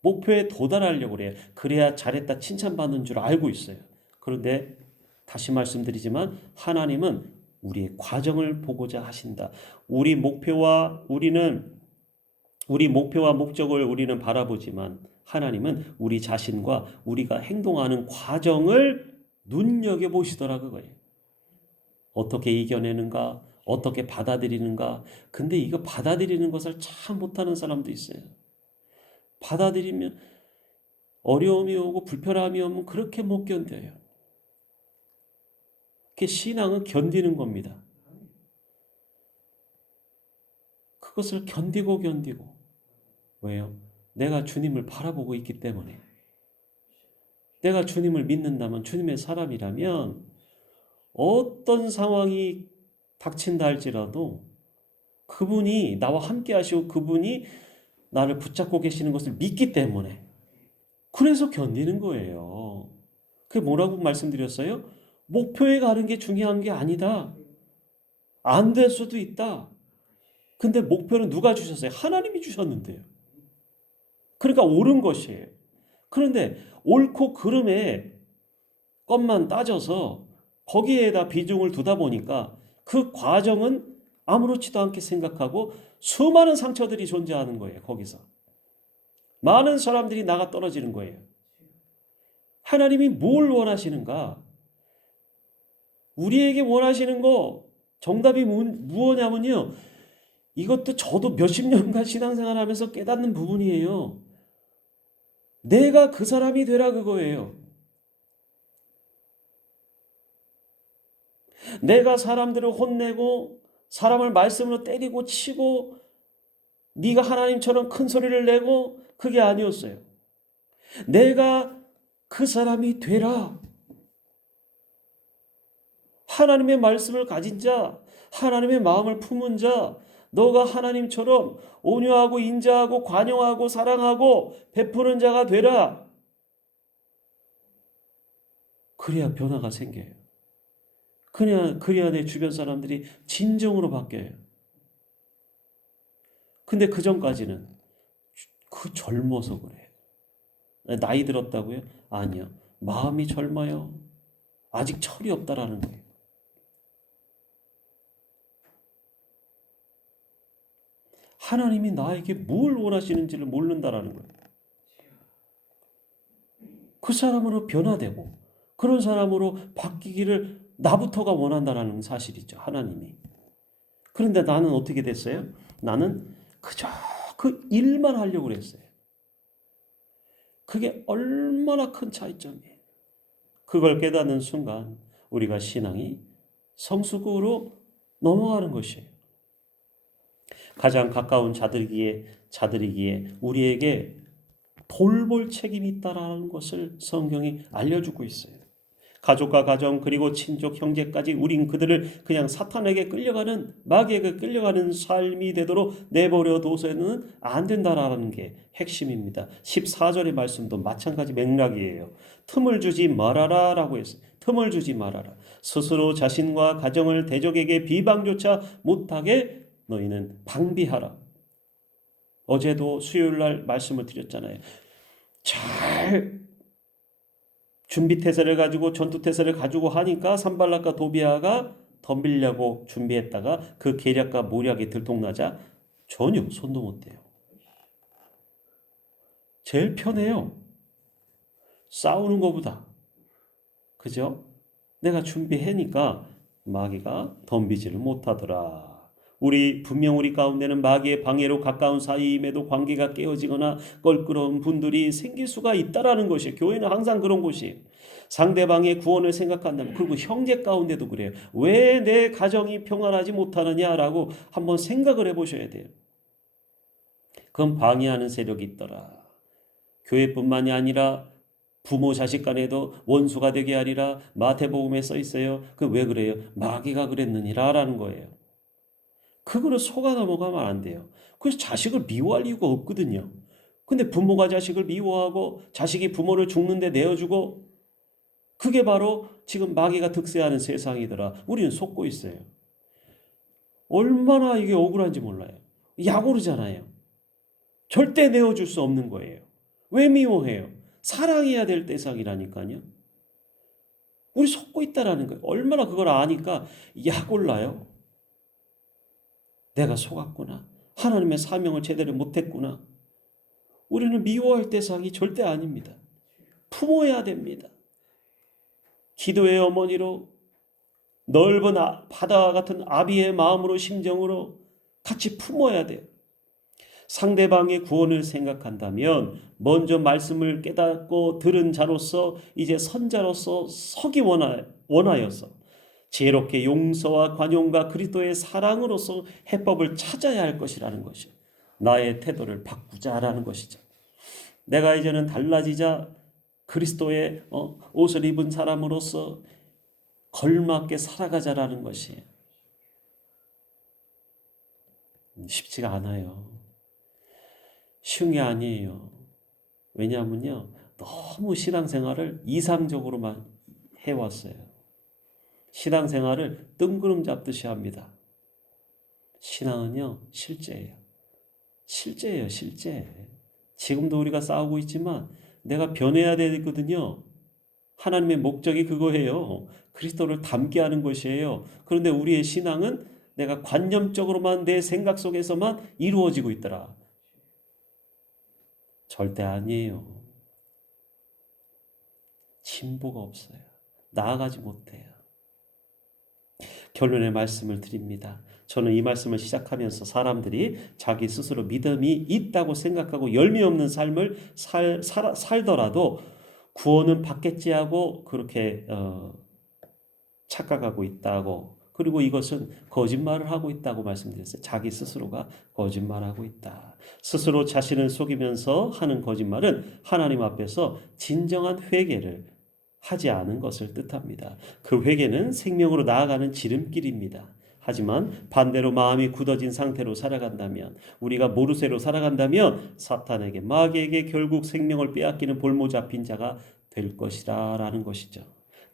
목표에 도달하려고 해요. 그래야 잘했다 칭찬받는 줄 알고 있어요. 그런데 다시 말씀드리지만 하나님은 우리의 과정을 보고자 하신다. 우리 목표와 목적을 우리는 바라보지만 하나님은 우리 자신과 우리가 행동하는 과정을 눈여겨보시더라 그거예요. 어떻게 이겨내는가? 어떻게 받아들이는가? 근데 이거 받아들이는 것을 참 못하는 사람도 있어요. 받아들이면 어려움이 오고 불편함이 오면 그렇게 못 견뎌요. 그게 신앙은 견디는 겁니다. 그것을 견디고 왜요? 내가 주님을 바라보고 있기 때문에. 내가 주님을 믿는다면 주님의 사람이라면 어떤 상황이 닥친다 할지라도 그분이 나와 함께 하시고 그분이 나를 붙잡고 계시는 것을 믿기 때문에 그래서 견디는 거예요. 그게 뭐라고 말씀드렸어요? 목표에 가는 게 중요한 게 아니다. 안 될 수도 있다. 근데 목표는 누가 주셨어요? 하나님이 주셨는데요. 그러니까 옳은 것이에요. 그런데 옳고 그름의 것만 따져서 거기에다 비중을 두다 보니까 그 과정은 아무렇지도 않게 생각하고 수많은 상처들이 존재하는 거예요. 거기서. 많은 사람들이 나가 떨어지는 거예요. 하나님이 뭘 원하시는가? 우리에게 원하시는 거 정답이 무엇냐면요. 이것도 저도 몇십 년간 신앙생활 하면서 깨닫는 부분이에요. 내가 그 사람이 되라 그거예요. 내가 사람들을 혼내고 사람을 말씀으로 때리고 치고 네가 하나님처럼 큰 소리를 내고 그게 아니었어요. 내가 그 사람이 되라. 하나님의 말씀을 가진 자, 하나님의 마음을 품은 자, 너가 하나님처럼 온유하고 인자하고 관용하고 사랑하고 베푸는 자가 되라. 그래야 변화가 생겨요. 그래야 내 주변 사람들이 진정으로 바뀌어요. 근데 그 전까지는 젊어서 그래요. 나이 들었다고요? 아니요. 마음이 젊어요. 아직 철이 없다라는 거예요. 하나님이 나에게 뭘 원하시는지를 모른다라는 거예요. 그 사람으로 변화되고 그런 사람으로 바뀌기를 나부터가 원한다라는 사실이죠. 하나님이. 그런데 나는 어떻게 됐어요? 나는 그저 그 일만 하려고 그랬어요. 그게 얼마나 큰 차이점이에요. 그걸 깨닫는 순간 우리가 신앙이 성숙으로 넘어가는 것이에요. 가장 가까운 자들이기에 우리에게 돌볼 책임이 있다라는 것을 성경이 알려주고 있어요. 가족과 가정 그리고 친족 형제까지 우린 그들을 그냥 사탄에게 끌려가는 마귀에게 끌려가는 삶이 되도록 내버려 둬서는 안 된다라는 게 핵심입니다. 14절의 말씀도 마찬가지 맥락이에요. 틈을 주지 말아라라고 했어요. 틈을 주지 말아라. 스스로 자신과 가정을 대적에게 비방조차 못하게 너희는 방비하라. 어제도 수요일날 말씀을 드렸잖아요. 잘 준비태세를 가지고 전투태세를 가지고 하니까 산발락과 도비아가 덤비려고 준비했다가 그 계략과 모략이 들통나자 전혀 손도 못 대요. 제일 편해요. 싸우는 것보다. 그죠? 내가 준비해니까 마귀가 덤비지를 못하더라. 분명 우리 가운데는 마귀의 방해로 가까운 사이임에도 관계가 깨어지거나 껄끄러운 분들이 생길 수가 있다라는 것이에요. 교회는 항상 그런 곳이에요. 상대방의 구원을 생각한다면, 그리고 형제 가운데도 그래요. 왜 내 가정이 평안하지 못하느냐라고 한번 생각을 해보셔야 돼요. 그건 방해하는 세력이 있더라. 교회뿐만이 아니라 부모 자식 간에도 원수가 되게 하리라 마태복음에 써 있어요. 그 왜 그래요? 마귀가 그랬느니라라는 거예요. 그거를 속아 넘어가면 안 돼요. 그래서 자식을 미워할 이유가 없거든요. 근데 부모가 자식을 미워하고 자식이 부모를 죽는데 내어주고, 그게 바로 지금 마귀가 득세하는 세상이더라. 우리는 속고 있어요. 얼마나 이게 억울한지 몰라요. 약오르잖아요. 절대 내어줄 수 없는 거예요. 왜 미워해요? 사랑해야 될 대상이라니까요. 우리 속고 있다라는 거예요. 얼마나 그걸 아니까 약올라요. 내가 속았구나. 하나님의 사명을 제대로 못했구나. 우리는 미워할 대상이 절대 아닙니다. 품어야 됩니다. 기도의 어머니로, 넓은 바다 같은 아비의 마음으로, 심정으로 같이 품어야 돼요. 상대방의 구원을 생각한다면 먼저 말씀을 깨닫고 들은 자로서 이제 선자로서 서기 원하여서 지혜롭게 용서와 관용과 그리스도의 사랑으로서 해법을 찾아야 할 것이라는 것이에요. 나의 태도를 바꾸자라는 것이죠. 내가 이제는 달라지자, 그리스도의 옷을 입은 사람으로서 걸맞게 살아가자라는 것이에요. 쉽지가 않아요. 쉬운 게 아니에요. 왜냐하면요, 너무 신앙생활을 이상적으로만 해왔어요. 신앙생활을 뜬구름 잡듯이 합니다. 신앙은요, 실제예요. 실제예요, 실제. 지금도 우리가 싸우고 있지만 내가 변해야 되거든요. 하나님의 목적이 그거예요. 그리스도를 닮게 하는 것이에요. 그런데 우리의 신앙은 내가 관념적으로만, 내 생각 속에서만 이루어지고 있더라. 절대 아니에요. 진보가 없어요. 나아가지 못해요. 결론의 말씀을 드립니다. 저는 이 말씀을 시작하면서 사람들이 자기 스스로 믿음이 있다고 생각하고 열매 없는 삶을 살더라도 구원은 받겠지 하고 그렇게 착각하고 있다고, 그리고 이것은 거짓말을 하고 있다고 말씀드렸어요. 자기 스스로가 거짓말하고 있다. 스스로 자신을 속이면서 하는 거짓말은 하나님 앞에서 진정한 회개를 하지 않은 것을 뜻합니다. 그 회개는 생명으로 나아가는 지름길입니다. 하지만 반대로 마음이 굳어진 상태로 살아간다면, 우리가 모르쇠로 살아간다면 사탄에게, 마귀에게 결국 생명을 빼앗기는 볼모 잡힌 자가 될 것이다 라는 것이죠.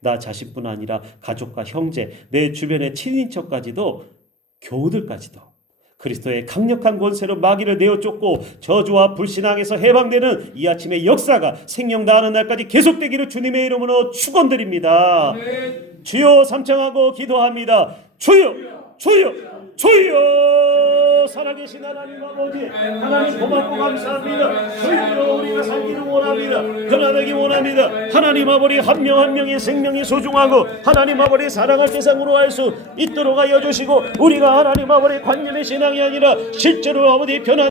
나 자신뿐 아니라 가족과 형제, 내 주변의 친인척까지도, 교우들까지도 그리스도의 강력한 권세로 마귀를 내어 쫓고 저주와 불신앙에서 해방되는 이 아침의 역사가 생명 다하는 날까지 계속되기를 주님의 이름으로 축원드립니다. 주여 삼창하고 기도합니다. 주여, 주여, 주여. 살아계신 하나님 아버지, 하나님 고맙고 감사합니다. 주여, 우리가 살기를 원합니다. 변화되기 원합니다. 하나님 아버지, 한 명 한 명의 생명이 소중하고 하나님 아버지 사랑할 대상으로 할 수 있도록 하여 주시고, 우리가 하나님 아버지 관념의 신앙이 아니라 실제로 아버지 변화